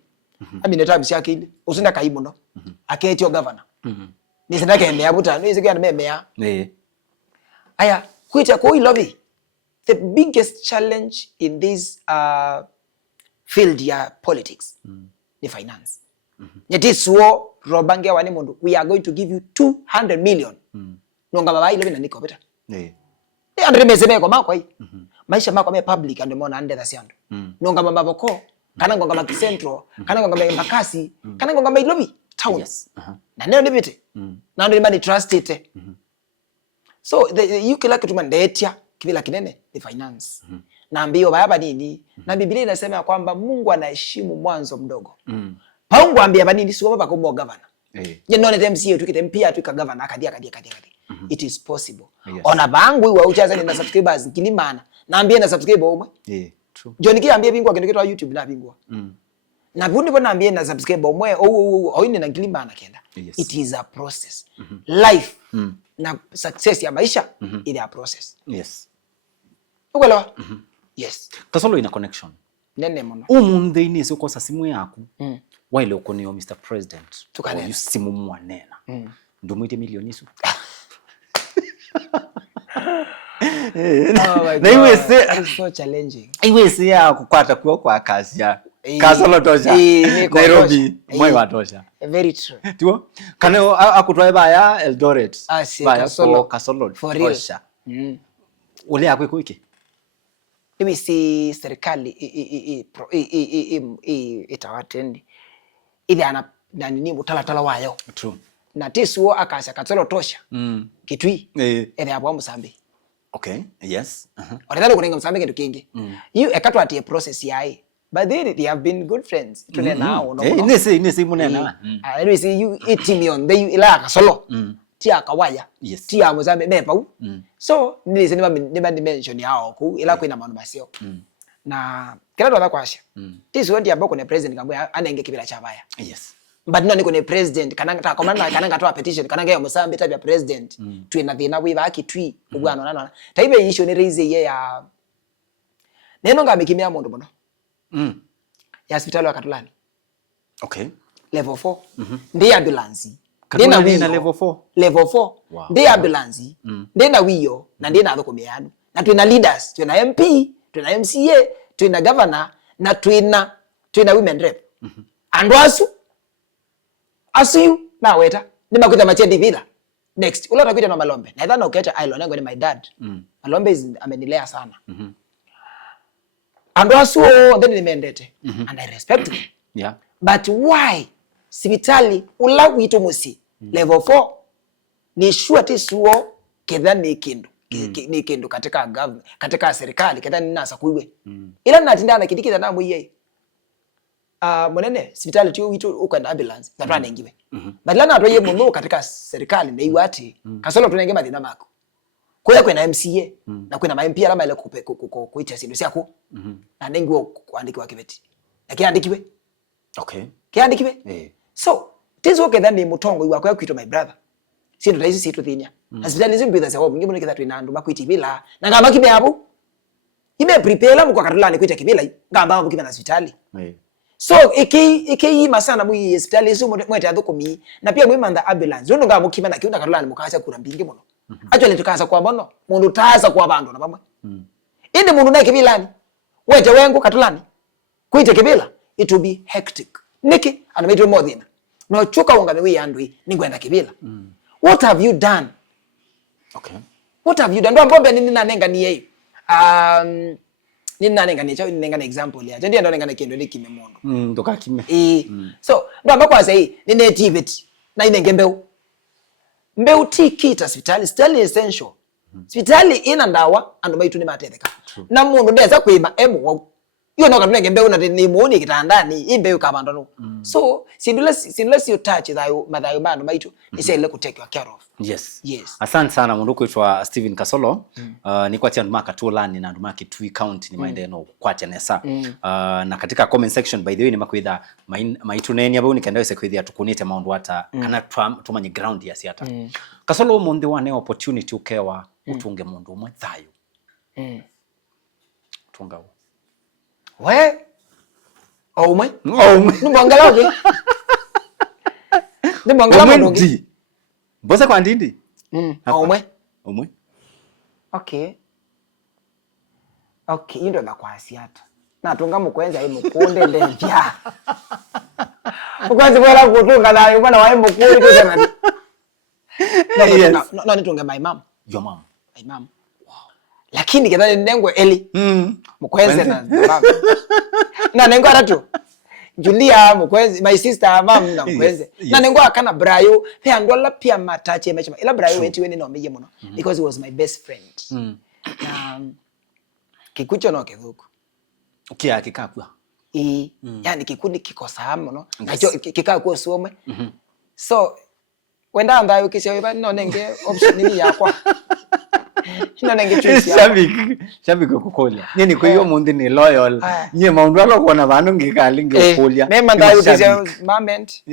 amine tabisi yake ile usinda kaimu no aketio governor ni sindake emea buta no izike na memea aya kuita ko lobby the biggest challenge in this field ya politics the finance nyetisuo robange wani mundu we are going to give you 200 million nonga baba ile bina niko beta andre meseme kwa makwa hii maisha makwa me public and mona under the sand nonga Maboko kana ngonga ma Central kana ngonga Embakasi kana ngonga ma Ilobi town na neno nibite na ndo mani trust it so you kila kitu mandetia kibila kinene the finance na mbio baba nini na Biblia inasema kwamba Mungu anaheshimu mwanzo mdogo Paungu ambia banini siwa baba ko governor nyenone MCA tukite mpia tuka governor akadia it is possible ona bangu wa uchaza ni na subscribers kilimana naambia na subscribe omwe true John kiambia bingwa kende kitwa YouTube na bingwa na bundi bona ambia na subscribe omwe oine na kilimana kenda it is a process life na success ya maisha ile a process ukwelewa Kasolo ina connection nene mono umunde ini siko sa simu yaku wale ukonio Mr President tukanena simu mwanena ndumuite milioni isu na iwe se so challenging iwe se ya kukwata kwa kazi ya Kasolo tosha Nairobi mwe watosha very true tuo kana akutwae baya Eldoret baya Kasolo tosha ule yakwe kuiki mimi si serikali itawatendi ile ana nini mutalatala wayo true na tisuo akasha Kasolo tosha kitwi ile hapo Musambi Orada kunenga Musambi kintu kingi you ekatwa ati process yai but they have been good friends tune now no inesi munena I see you 8 million they ila Kasolo tia kawaya tia Musambi mepa so nilise niba dimension yao ku ila kwina manu basio na kila ndo bakwasha tisuo ndi aboko ne president kambwe anenge kibila cha baya but no niko ne president kananga komanda kananga toa petition kananga ya Musambi tabia president twina thina wiba akitwi ubwana nana taibe issue ne raise ye ya neno ngamikimia mundu muno ya hospitali wa Katulani. Okay. Level 4. Ndi ambulance. Katulani na level 4. Level 4. Wow. Ndi ambulance. Ndi na wiyo na ndi na thukumianu. Na twina leaders, twina MP, twina MCA, twina governor na twina women rep. Andu asu na weta ni makuta machendi vila. Next, ula takuita na Malombe. Na idhana uketa ailo nangu ni my dad. Malombe amenilea sana. And also then nimendete. And I respect him. Yeah. But why sibitali ula wito musi level 4 ni sure tisuo kedha ni kindu. Ni kindu katika government, katika serikali kedha ni nasa kuiwe. Ila natindana kidikita na muiye. Monene sibitali tiyo wito ukanda ambulance na twana ngiwe. Badala na atoye muno katika serikali na iwati kasolo tunenge mathina mako. Kuya kwena MCA na kwena MP alama ile kuita sindu siako. Na nengiwo kuandikiwa kibeti. Lakini andikiwe. Okay. Kiandikiwe. So, tizo kedha ni mutongo iwako yakwito my brother. Sindu taisi situ thinya. Hospitali zimbitha se hobu ngibone ketha twina andu makwiti bila. Na ngamba kibe hapo. Ime prepare mu kwa Katulani kwita kibila ngamba hapo kibe na hospitali. So iki masana mu hospitali zo mwete athukumi na pia mwimanda ambulance. Ndo ngamba kibe na kiunda Katulani mukacha kura mbingi muno. Actually tukaza kwa bono, mundu taza kwa bandu na bamwe. Indi mundu na kibilani. Wete wengu Katulani. Kwita kibila. It will be hectic. Niki anameitwe modhina. No chuka ungame wi andwi ningwenda kibila. What have you done? Okay. What have you done? Ndo mbombe nini nanenga ni yeye. Nini nanenga ni chao nenga na example ya. Ndio nanenga na kendo liki memondo. Ndoka kime. So, ndo ambako asa hii ni nativity na inenge mbeu tikita hospitali essential. Hospitali ina ndawa ando maitu ni matetheka. Na mundu ndeza kuima emu iyo no kanenge mbeu na ni muoni kitandani imbeu kabandano. So sindula si touch madhayo mano maitu isele ku take care of. Yes. Asante sana mundu kuitwa Steven Kasolo. Ni kwa tiandu maka Tulani na ndumaki Tui County ni maende no kwa chanesa. Na katika comment section by the way ni makwitha maitu neni abu ni kenda kwithia tukunite maundu hata kana tumanye ground ya siata. Kasolo munde wane opportunity ukewa utunge mundu umwe thayo. Tunga we omwe nimbongala oke nimbongala ndi mboza kwa ndindi omwe okay indo na kwa asiata na tunga mukwenza hii mukunde ndevya ukwanza bora kutunga nayo bwana wae mukunde tu sana no nitunge my mom your mom wow. Lakini kedha nengo eli mukwenze na nengo aratu Julia mukwenze my sister mom na mukwenze na nengo akana Brayo pe ndola pia matache mecha ila Brayo wenti weni no meye muno because he was my best friend kikucho no kethuku ukia kikapwa yani kikundi kikosa muno nacho kikakwa suome so wenda ndayo kisha no nenge option nini yakwa Shina nenge choice shabiki kukolia nini kwa hiyo mundi ni loyal nye maundu alo kuona vanu ngikali ngikukolia mema ndayo kisha moment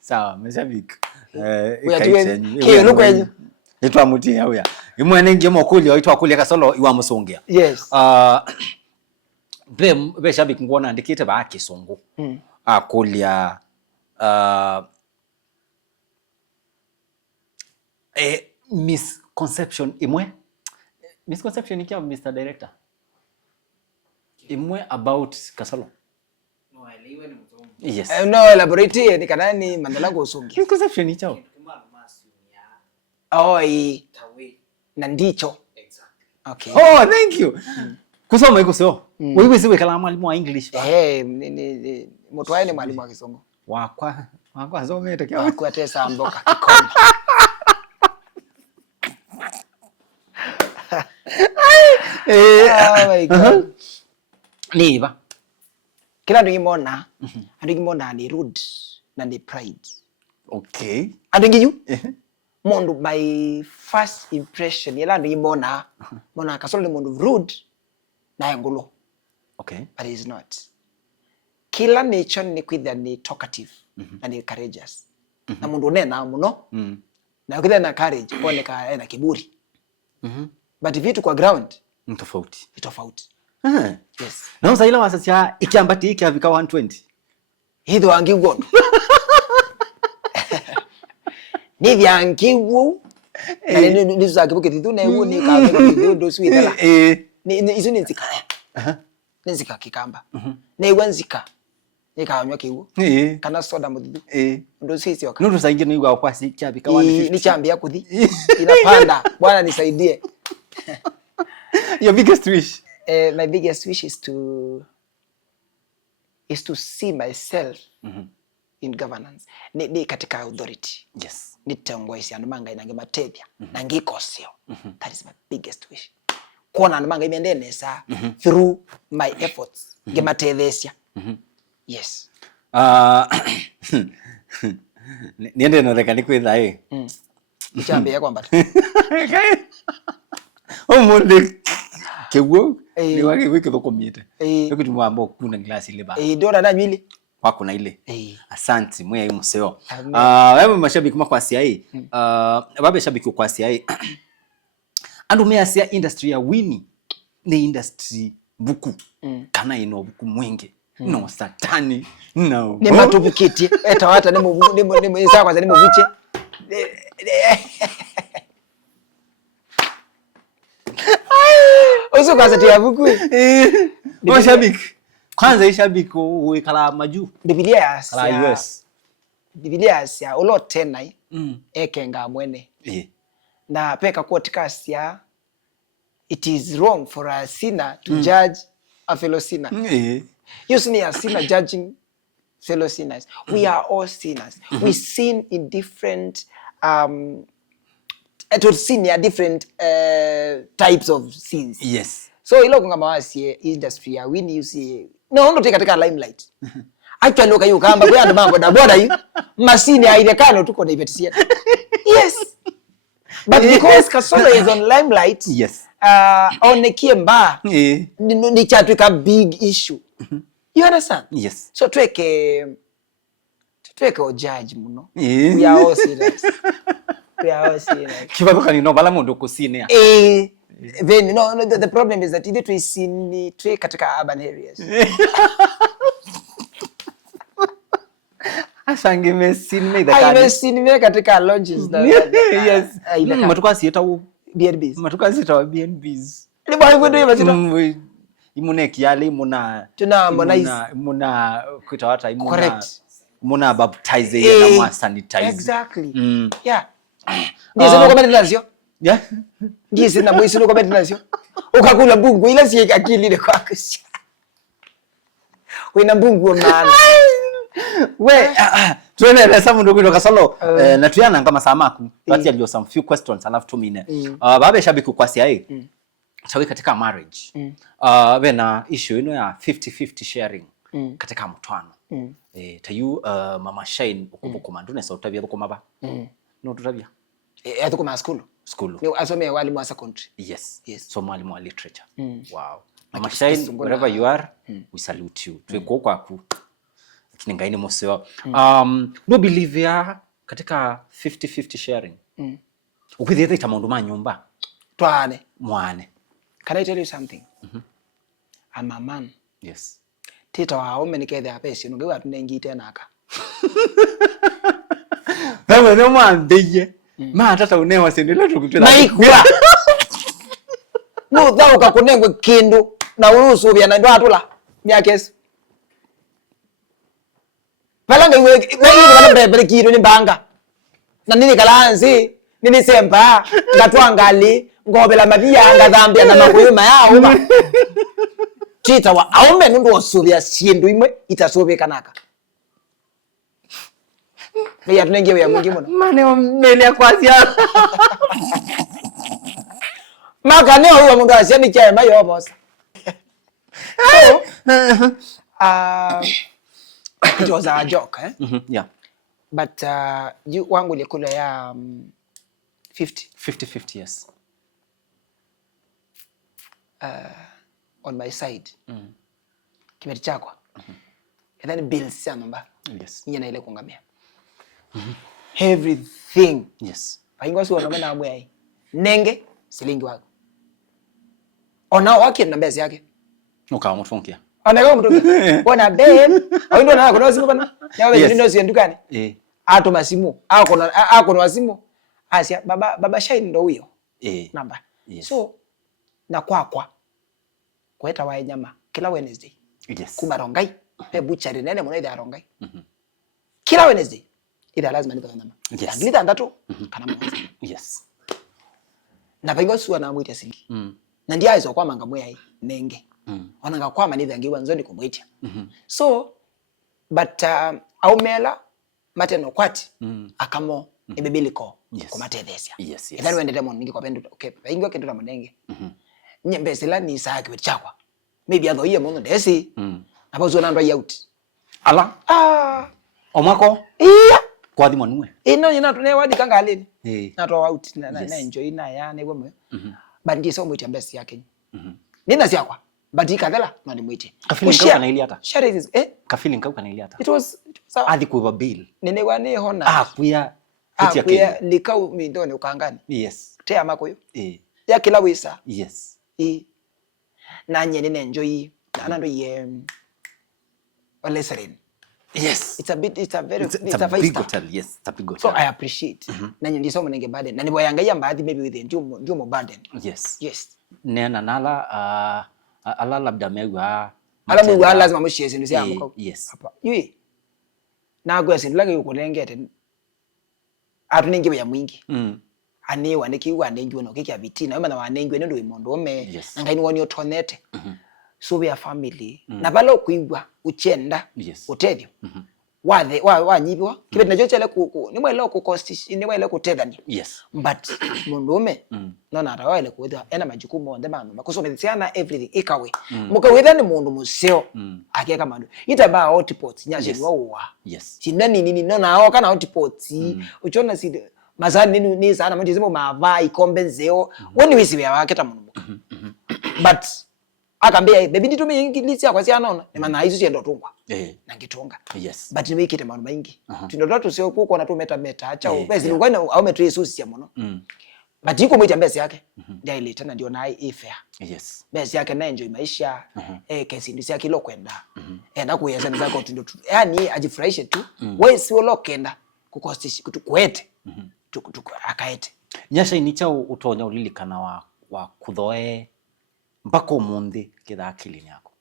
sawa meshabiki kiyo lukwenyu nitwa mutia huya imwene ngemo kulia oitwa kulia Kasolo iwa musongia yes be shabiki ngona ndikite ba kisungu akulia misconception ikia Mr. Director imwe about Kasolo no eliwe ni mtongo yes no elaborate ni kanani mandala go songi misconception ichao na ndicho exactly okay thank you kusoma iko sio wewe siwe kala mwalimu wa English ni motwaye ni mwalimu wa Kisongo wakwa zome tekea wakwa tesa mboka kikomba oh my god niva kila ndingimona ni rude na ni pride okay andingiyu mundu my first impression yela ndingimona mona Kasolo ni mundu rude na ngulo okay but he is not kila nature ni kwitha ni talkative and ni courageous na mundu nena muno na kwitha na courage oneka na kiburi but vitu kwa ground tofauti Yes. Na usaila wasasya ikiambati iki avika 120. Hitho angiwo. Ni vyangiwo. Ni zakibuke titu na ewo ni ka me ndo switela. Ni izo ni nzika. Ni nzika kikamba. Na ewo nzika. Ni ka anywa kiwo. Kana soda muthitu. Ndo sisi waka. Nuru saingi ni gwa kwasi kiabika 150. Ni chambia kuthi. Inapanda. Bwana nisaidie. Your biggest wish? My biggest wish is to see myself in governance. Ni katika authority. Yes. Nitangwaisi andu manga inange matethia na ngikosio. That is my biggest wish. Kuona andu manga imendenesa through my efforts. Ngematethesia. Yes. Niende no reka nikwitha Nichambe ya kwamba. Omunde kewo ni wake wikithukumite. Yokitu wambo kuna glass ile ba. Ndora na nywili. Wako na ile. Asante mwe ayi museo. Wewe mashabiki makwasi ayi. Babe shabiki kwasi ayi. Andu me asia industry ya wini ni industry buku. Kana ino buku mwingi. No satani. No. Ni matubukiti. Eta wata ni isa kwanza ni muviche. Oso kwanza tiyabuku. Mashabiki. Kwanza ishabiki uikala maju. Biblia ya kala US. Biblia ya ulo tenai. Ekenga mwene. Na peka kuotika siya. It is wrong for a sinner to judge a fellow sinner. You see a sinner judging fellow sinners. We are all sinners. We sin in different different types of sins. Yes. So ilo kunga mawasi industry ya wini you see no take katika limelight. Actually loka yu kamba kwa ndo mambo da boda yu masini haidekano tuko na ivetisia. Yes. But because Kasolo is on limelight, yes. Onekie mba ni chatweka big issue. You understand? Yes. So tweke o judge muno. We are all serious. We are all serious. Kibabuka ni no bala mondo kusine. Then no the problem is that ile tuisini twe katika urban areas. Asange mesini the kind. Mesini katika lodges da. Yes. Matuka sieta u BNBs. Matuka sieta wa BNBs. Ni bali kwendo yeba imune kiale imuna imuna kutawata imuna correct. Imuna baptize ya na mwa sanitize. Exactly. Yeah. Ndiye nuko medinazio. Yeah. Ndiye na mwisi nuko medinazio. Ukakula bungu ila si akili ile kwako. Wina bungu maana. We tuendeleza mundu kwito Kasolo na tuyana ngama samaku twati alio some few questions alafu 2 minutes. Babe shabiki kwasi chawi katika marriage. Bena issue ino ya 50-50 sharing katika mtwano. Tayu mama Shine ukubuko mandune sa utabia bukoma ba. No tutabia. Atukoma school. Ni asome walimu wa secondary. Yes. So mwalimu wa literature. Wow. Mama Shine, wherever you are, we salute you. Tuko kwaku. Kiningaini moseo. No believe ya katika 50-50 sharing. Ukwithitha itamundu ma nyumba. Twane. Mwane. Can I tell you something? I'm a man. Yes. Tita wa ome nikethe apesi nunge watu nengite naka. Wewe no mwambeye. Ma tata unewa sendele tukutula. Maikwa. No thauka kunengwe kindu na urusu bya na ndo atula. Myakesi. Palanga iwe kana bebele kiro ni banga. Na nini kalanzi, nini sempa, ngatwangali, ngobela mabia ngathambia na makuyuma yauma. Tita wa aume nundu osubia sindu imwe itasubika naka. Meya tunengewe ya mwingi muno. Mane mele ya kwazia. Maka neo huwa mundu asiani chema yo boss. It was a joke, eh? Yeah. But you wangu likula ya 50-50, yes. On my side. Kimeti chakwa. And then bills samamba. Yes. Nye na ile kungamia. Everything. Yes. Paingwa suwa namena amwe ai. Nenge silingi wako. Ona wake na mbezi yake. Ukamfungia. Anaka mtungia. Bona babe, au ndo na kuna simu bana. Yawe ndio sio ndukani. Ato masimu. Ako na simu. Asia baba Shine ndo huyo. Namba. So na kwa kweta wa nyama kila Wednesday. Yes. Kuma Rongai. Pe butchery nene mwana ida Rongai. Kila Wednesday. Ida lazima nipe nyama. Yes. Ngilita ndato kana mwanzo. Yes. Na paigo suwa na mwita singi. Na ndia hizo kwa manga mwe ai nenge. Onanga kwa mani thangi wanzoni kumwitia. So but aumela mateno kwati akamo ebibiliko kumatethesia. Yes. Then when the demon ningi kwa pendo okay. Paingo kintu na mnenge. Nyembe sila ni saa kiwe chakwa. Maybe other year mono desi. Abazo na ndo out. Ala. Omwako? Iya. Kwa thimo nwe. Ino nyina tune wadi kanga alini. Na to out na enjoy na ya ne wemwe. But ndi so mwiti mbesi yake. Nina siakwa. But ikathela no ni mwiti. Kafili nkauka na ili hata. Share this Kafili nkauka na ili hata. It was adi kwa bill. Nene wani hona. Kuya kuya likau mindone ukangani. Yes. Te amako yo. Ya kila wisa. Yes. Na nye nene enjoy. Na ndo ye Oleserin. Yes. It's a big hotel. Yes, it's a big hotel. So I appreciate. Na nye ndiso mnenge burden. Na nibo yanga ya mbaadhi maybe with njumo burden. Yes. Nena nala ala labda mewa. Ala mewa lazima mwishiye ndusi amko. Yes. Hapa. Yui. Na agwe sindulage yukulengete. Atu ningi ya mwingi. Ane waneki wanengi wono kiki vitina wema na wanengi ndo imondo ome nangaini woni otonete so we are family na balo kuigwa uchenda utethio wa nyibwa kibeti nacho chele ku ni mwele ku cost ni mwele ku tethani but mundu ome no na rawele kuitha ena majukumu onde manu makusomethana everything ikawe mukawitha ni mundu museo akeka mandu itaba hotpots nyaje wa sinani nini no na ho kana hotpots uchona si mazani ni sana mtu zimo mava ikombenzeo woni wisi ya waketa mungu but akambia baby nditume ingilisi yakwa si anona ni maana hizo chendo tungwa na ngitunga but ni wikite manu maingi tundoto tusio kuko na tumeta acha ubezi ngwani au metu Yesu ya muno but iko mwita mbesi yake ndio ile tena ndio na ifair mbesi yake na enjoy maisha kesi ndisi yake lokwenda na kuyeza nzako tundoto yani ajifurahishe tu wewe si lokenda kukostishi kutukwete akaete nyasha inicha utonya ulilikana wa kuthoe mpaka umundi kitha akili yako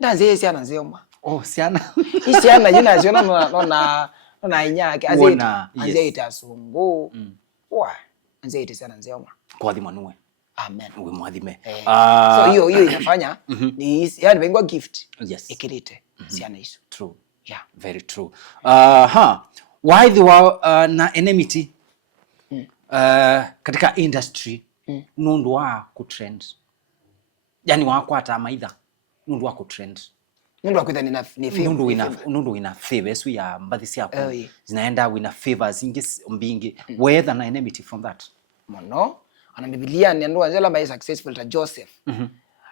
ndaze siana nzema siana isiana jina siona na inyake azeti itasungu anze ite siana nzema kwa thima nuwe amen we mwathime so hiyo inafanya ni yani bengwa gift ikirite siana hizo true. Yeah, very true. Why the na enmity katika industry nundu wa kutrend. Yani wakwata maitha nundu wa kutrend. Nundu wakwita ni favor. Nundu ina favors ya mbathi siapo. Zinaenda wina favors ingi mbingi. Whether na enmity from that. Mono, ana Biblia ni ndo anzela by successful ta Joseph.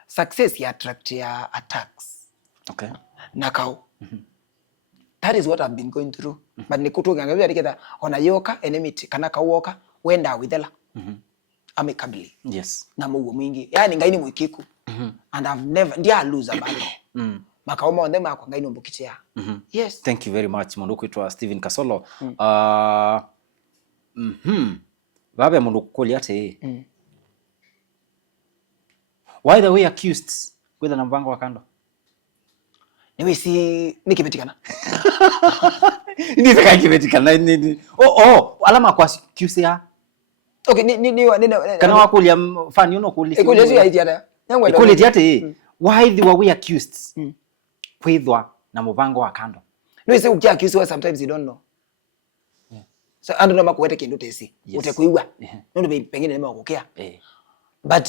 Success ya attract ya attacks. Okay. Nakao. That is what I've been going through. But nikutu ngangabia diketa ona yoka enmity kana kawoka wenda withela. Amicably. Yes. Na muwo mwingi. Yani ngaini mwikiku. And I've never ndia lose abalo. Makaoma onde makwa ngaini mbukitia. Yes. Thank you very much mundu kwitwa Steven Kasolo. Babe mundu kukoli ate. Why the way accused with an mbango wa kando? Niwe si nikibetikana. Ni saka kibetikana ni. Alama kwa QCA. Okay, ni kana wakulia fan yuno kulisi. Ekulezi ya itiada. Ekulezi yate. Why they were we accused? Kwithwa na mubango wa kando. Niwe si ukia accused sometimes you don't know. So ando na makuwete kindu tesi. Utekuiwa. Nondo pengine nema wakokea. But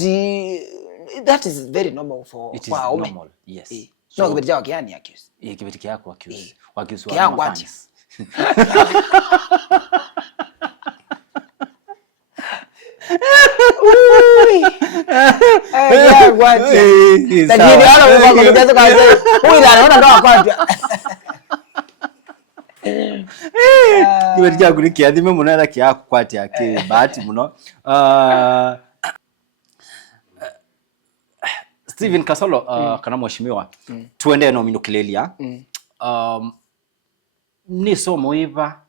that is very normal for normal. Yes. No, kibeti chao kiani accused. Kibeti kyako accused. Accused wa fans. Kibeti chako ni kiathime muno na kyako kwati ake bahati muno. Steven Kasolo kana mheshimiwa tuende no minukilelia ni somo iva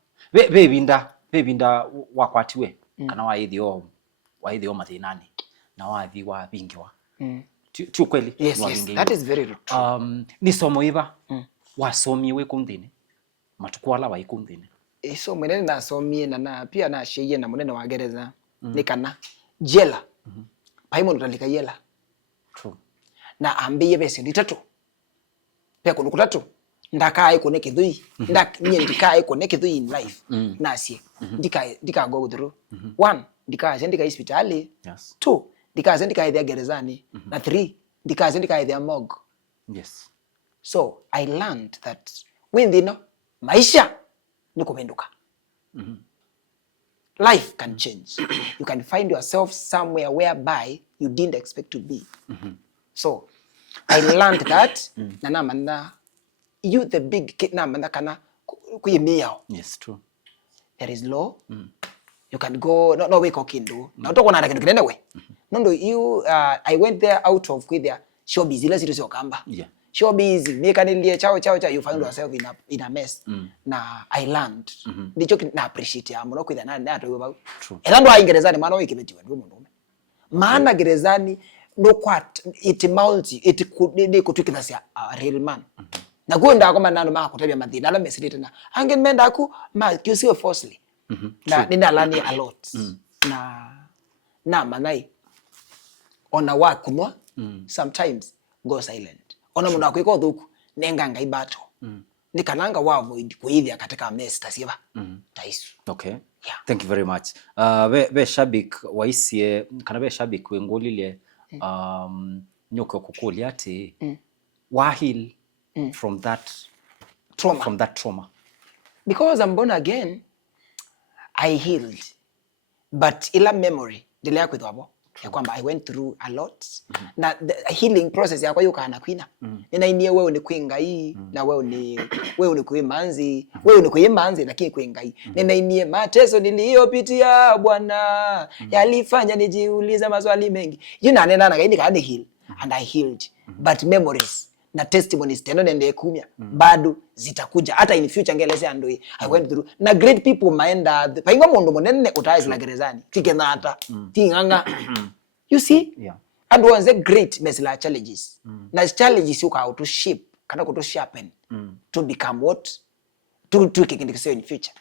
bebinda wakwatiwe kana waithio mathinani na wathi wa bingiwa tu kweli yes, that is very true. Ni somo iva wasomie we kunthini matukwala wa ikunthini so mwenene nasomie na pia na sheie na munene wa gereza ni kana jela paimo ndalika yela true na ambiye bese nditatu pe kundu kutatu ndakai kone kithui nye ndikai kone kithui in life nasie ndika go through one ndika hospitali yes two ndika idea gerezani na three ndika idea morgue yes so I learned that within maisha ni kumenduka life can change you can find yourself somewhere whereby you didn't expect to be so I learned that na mana you the big kid na mana kana kuyimia yes true there is law you can go no we kokindu na utokona na kindu kinene we nondo you I went there out of kwithia showbiz ile zito sio kamba yeah showbiz mekanilie chao you find yourself in a mess na I learned ndicho na appreciate ya muno kwithia na ato about elando aingerezani mwana wikibetiwe ndu mundu maana gerezani no kwat it multi it could kutwikitha cia real man na kwenda kwa manano makutabia mathina ala mesidite na angen menda ku ma kiusio falsely na nina learn a lot na manai ona wakunwa sometimes go silent ona mundu akwiko thuku nenganga ibato ni kananga wa avoid kuithia katika mess tasiba taisu okay yeah. Thank you very much be shabik waisie kana be shabik wengolile nyoko kukulia ati wa heal from that trauma because I'm born again I healed but ila memory delea kwithwabo ya kwamba I went through a lot na the healing process ya kwa yuka kana kwina ninainie wewe ni kwingai na wewe ni kuimanzi wewe ni kuimanzi lakini kwingai ninainie mateso niliyopitia bwana yalifanya nijiuliza maswali mengi nena na gaini kana heal and I healed but memories na testimonies teno nende kumya bado zitakuja hata in future ngeleze andoi I went through na great people maenda paingo mundu munene utaizi na gerezani tikenata tinganga you see yeah and was a great mesela challenges na challenges you how to shape kana to sharpen to become what to kikindikisio in future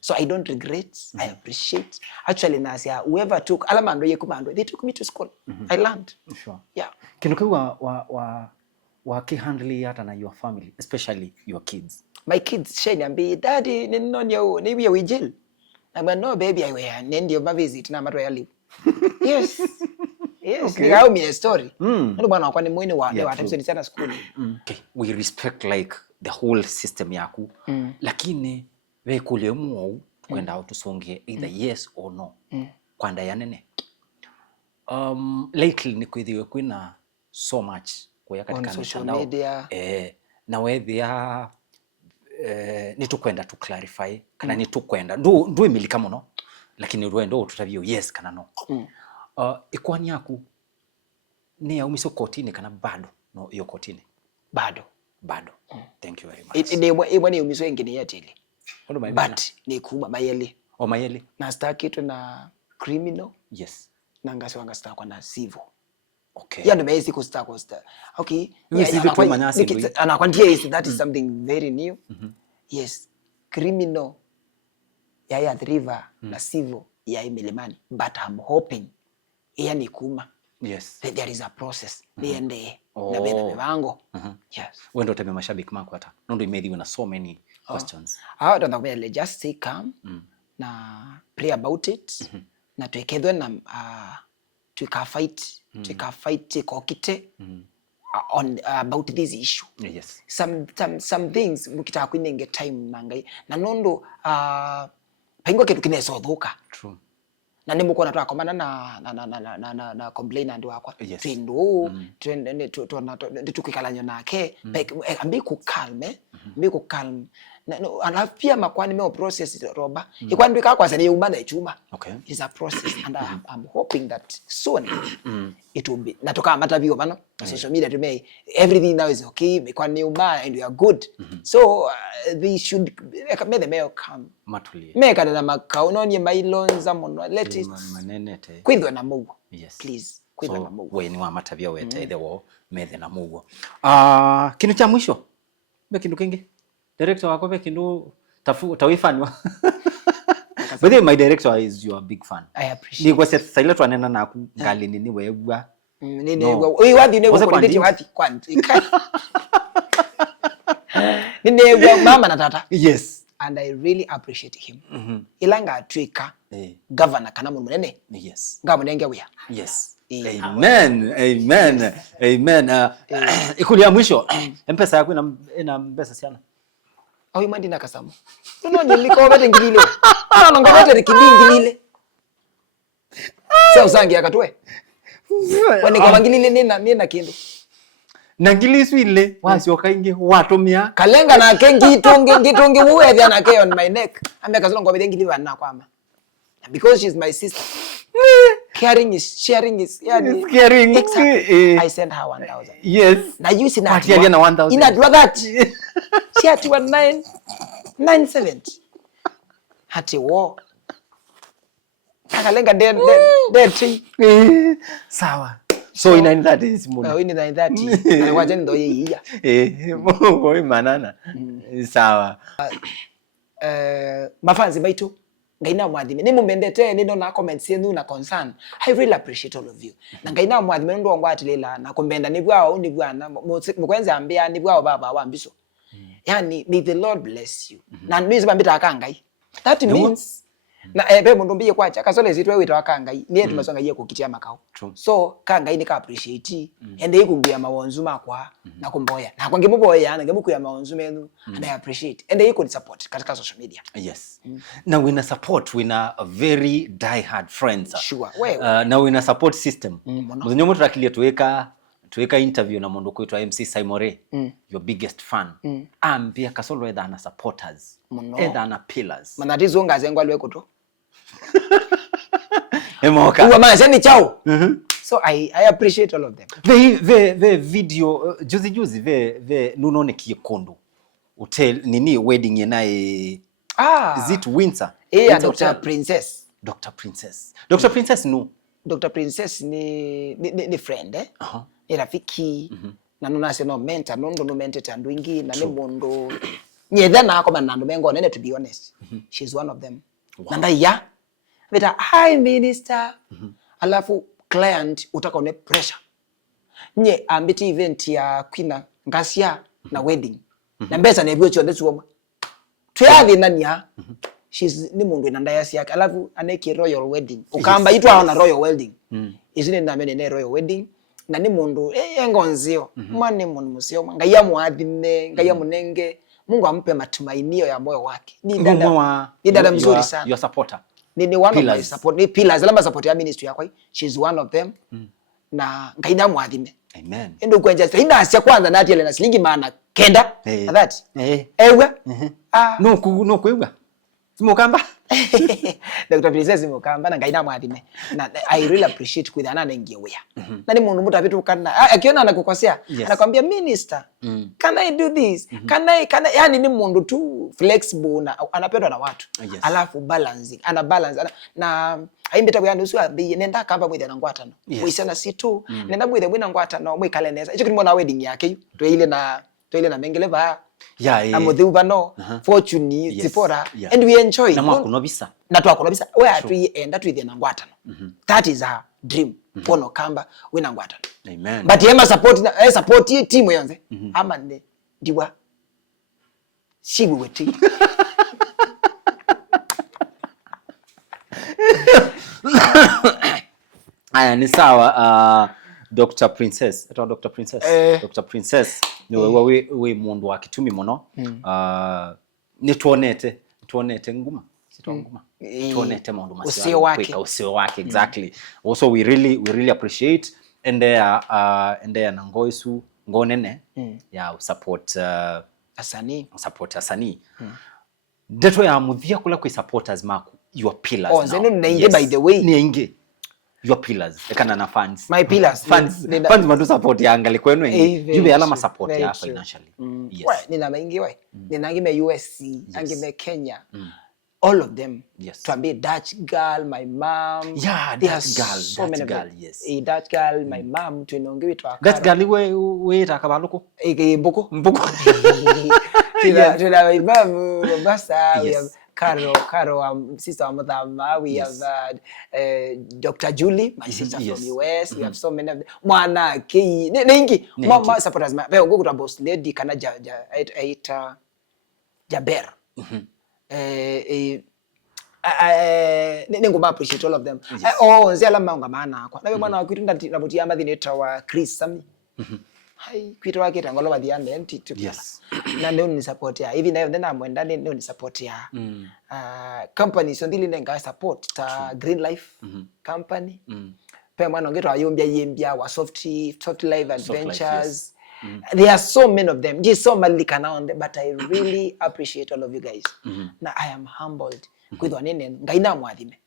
so I don't regret I appreciate actually nasia whoever took alamando yekumando they took me to school I learned sure yeah kinukiwa wakihandle hata na your family especially your kids my kids shane ambi daddy ninonyo ni we jail I'm no baby I wear ndio ma visit na mato yali yes okay. Ni me story ndio bwana kwa ni mwini wa attention sana school okay we respect like the whole system yaku lakini we kule mu kwenda utusonge either yes or no kwanda yanene lately ni kwithiwe kwina so much kwa katika mitandao na wethia nitukwenda to clarify kana nitukwenda ndu imilika muno lakini rwendo tutavio yes kana no ikwani yaku ni ya umiso kotini kana bado no iyo kotini bado thank you very much ibwe umiso ingine yatili but ni kuma mayele na staki tu na criminal yes na ngasiwanga sta kwa na civil okay yeah, the basic costa okay anakwambia that is something very new yes criminal ya the river na civil ya Milimani but I'm hoping yani kuma yes there is a process niende na bebe bango yes wendo teme mashabiki mako hata ndo imedhiwe na so many questions don't know let just stay calm na pray about it na tuekedwe na tukafight kokite on about this issue yes some things mukitaka kwinenge time nangai na nondo paingo kitu kineso thuka true na nimuko na twakomana na complainant wakwa twindu twende tukikalanya nake ambi ku calm alafu pia makwani meo process roba ikwani bika kwa sana yuma na ichuma. Okay. It's a process and I'm hoping that soon it will be natoka matavio bano social media to me everything now is okay ikwani yuma and we are good. So they should make the mail come matulie meka na makauno ni mailonza mono let it manenete kwithwa na mugo. Yes. Please kwithwa na mugo we ni wa matavio wete ithe methe na mugo kindu cha mwisho be kindu kingi director wako be kindu tawifanywa but then my director is your big fan. I appreciate ni kwa sasa twanena na ngali nini webwa nini wewe wathi ne kwa ndeti wathi kwanti nini mama na tata. Yes, and I really appreciate him. Ilanga atwika governor kana munene. Yes, ngamunenge wia. Yes. Amen. Amen. Amen. Ikuli ya mwisho mpesa yako ina mpesa sana. Au imandi na kasamu. Nuno niliko bete ngilile. Ana ngobete rikidingilile. Sasa usangi akatwe. Wani kwa ngilile nina kindu. Nangilisu ile wasi wakaingi watumia kalenga na kengi gitungi uwe na ke on my neck. Ameka zolo ngobete ngilile na kwama. Because she's my sister. Sharing is yani caring. I sent her 1,000. Yes. Na you see na Pati na 1,000. Ina dwa that. She had 970. Hati wo. Akalenga de sawa. So ina that is muna. Ina that. Na waje ndo yeye. Oi manana. Sawa. Mafanzi baitu ngaina mwadhime ni mumbendete nino na comments yenu na concern. I really appreciate all of you. Na ngaina mwadhime ndo ngwatilela na kumbenda ni bwa ni bwana mukwenza ambia ni bwa baba wambiso. Yani may the Lord bless you. Na nizo bambita akangai. That means na ebe mundu mbiye kwacha kasole zitwe wita wakangai niye tumasonga ye kukitia makao. So kangai ni ka appreciate ende ikunguya mawonzu makwa na kumboya. Na kwange muboya na ngemukuya mawonzu menu and I appreciate. Ende iko ni support katika social media. Yes. Na wina support wina a very die hard friends. Sure. Na wina support system. Muzonyomo turakilia tuweka interview na mundu kwetu MC Simore, your biggest fan. Ambia kasolo edha na supporters. Edha na pillars. Manatizo ngazengwa lweko to. Emoka. Uwa mazeni chao. So I appreciate all of them. Ve video juzi ve nunone kiekondo. Hotel nini wedding yenae is it Windsor? Dr. Princess. Dr. Princess. Dr. Princess no. Dr. Princess ni friend ni rafiki na nuna se no mentor no mentor tandu ingi na ne mondo nyethe na akoma nandu mengo nene to be honest. She's one of them. Wow. Nanda ya beta hi minister alafu client utaka one pressure nye ambiti event ya kwina ngasia na wedding na mbesa na ebyo chonde tuoma tuyathi nania she's ni mundu nanda yasi yake alafu aneki royal wedding ukamba itwa na royal wedding izine na mene royal wedding na ni mundu engonzio mane mundu musio ngaya muadhime ngaya munenge Mungu ampe matumainio ya moyo wake. Ni dada mzuri sana. Your supporter. Ni one of my support. Ni pillars. Lamba support ya ministry yako. She's one of them. Na ngaina muadhime. Amen. Endo kwenja sasa ina asia kwanza na ati na shilingi maana kenda. That. Ewe. No kwewa. Simokamba. Dr. Princess Simokamba na ngaina muadhime. Na I really appreciate kuidhana na ngewea. Na ni mundu muta vitu kana akiona anakukosea anakuambia minister can I do this can I yani ni mundu tu flexible na anapendwa na watu alafu balancing ana balance na aimbita bwana usiwa nenda kamba mwithe na ngwatano muisana si tu nenda mwithe mwina ngwatano mwikale neza icho kimona wedding yake to ile na mengeleva amuthiuba no fortune zipora and we enjoy na mwakunobisa na twakunobisa we atuenda twithie na ngwatano that is our dream pono kamba wina ngwatano. Amen. But yema support team yonze ama ne diwa shibu weti aya ni sawa. Dr. Princess Dr. Princess ni we mundu wa kitumi muno ni tuonete nguma sitonguma tuonete mundu masiwa usio wake exactly. Also we really appreciate endea na ngoisu ngonene ya support asani support asani ndeto ya muthia kula kwa supporters maku your pillars now zeno nainge by the way niinge your pillars ekana na fans my pillars fans madu support ya angali kwenu wengi yube alama support ya financially yes nina maingi we nina ngime USC angime Kenya all of them to be Dutch girl my mom Dutch girl yes Dutch girl my mom twinonge witwa Dutch girl we takabaluko mbuko yes. tuna my mom Mombasa we have Karo sister wa Mudhama we have Dr. Julie my sister from US we have so many of them mwana ki ningi mama supporters ma ngo kuta boss lady kana aita Jaber ningo appreciate all of them nzi alama ngamana kwa nawe mwana wakwitu ndabutia mathinator wa Chris Sami hai kwitu wake tangolo wa the end yes na ndio ni support ya hivi na then amwenda ndio ni support ya company so ndili nenga support ta Green Life company pe mwana ngeto ayombia wa soft life adventures there are so many of them just so malikana on them but I really appreciate all of you guys na I am humbled kwithwa nene ngaina mwathime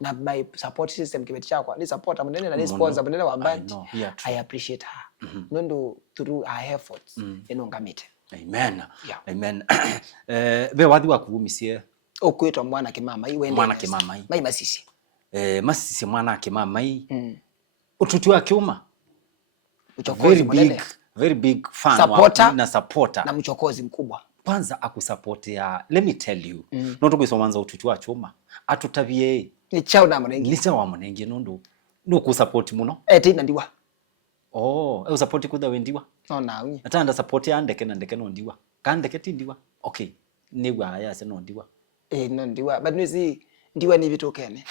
na my support system kibeti chakwa ni support amunene na ni sponsor amunene wa band I appreciate her nondo through her efforts enongamite amen amen be wathi wakuumisie okwitwa mwana kimama iwe mwana kimama mai masisi masisi mwana kimama ututu wa kiuma uchokozi mwanene very big fan supporter na mchokozi mkubwa kwanza akusuportia let me tell you noto kwisomanza ututu wa chuma atutavie ni chao na munengi lisa wa munengi no kusupport muno tina ndiwa support kutha wendiwa na unyi atanda support ya ndeke na ndeke no ndiwa kandeke ti ndiwa okay niwa ya se no ndiwa no ndiwa but nisi ndiwa ni vitu kene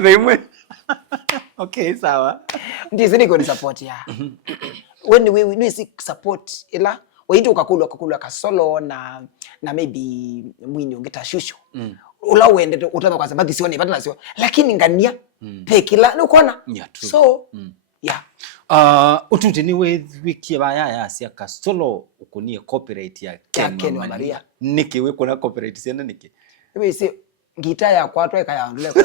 vemwe okay sawa ndizi niko ni support ya when we nisi support ila waito ukakulwa kasolo na maybe mwini ungeta shusho ula uende utana kwa sababu sione patana sio lakini ngania pekila nukona so ututi ni wiki baya sia kasolo ukunie copyright ya Ken wa Maria niki we kuna copyright sena niki wewe si gitaa ya kwatu ekayaondole kwa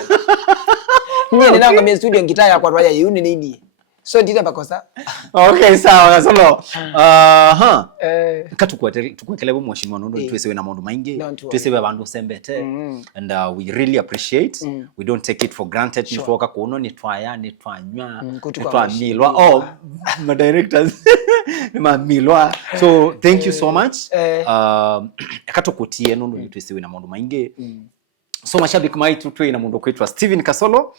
nyene nanga me studio gitaa ya kwatu ya yuni nini so ndita bakosa okay sawa kasolo katukwekele bo mheshimiwa nondo twese na maundu maingi twese bandu sembete and we really appreciate we don't take it for granted nitwoka kuno nitwaya nitwanywa nitwamilwa my directors mamilwa so thank you so much katukutie nondo twese na maundu maingi so mashabiki maitu twina mundu kwitwa Steven Kasolo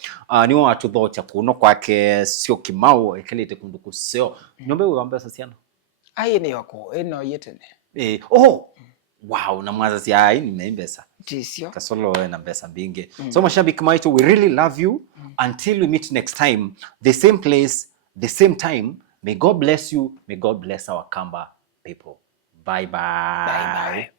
niwo watu thocha kuno kwake sio kimau ekelete kundu kusio nombe wamba sasiana aye ne yako eno yetene wow na mwaza si ai nimeimbesa tisio Kasolo na mbesa mbinge so mashabiki maitu we really love you until we meet next time the same place the same time may God bless you may God bless our Kamba people bye bye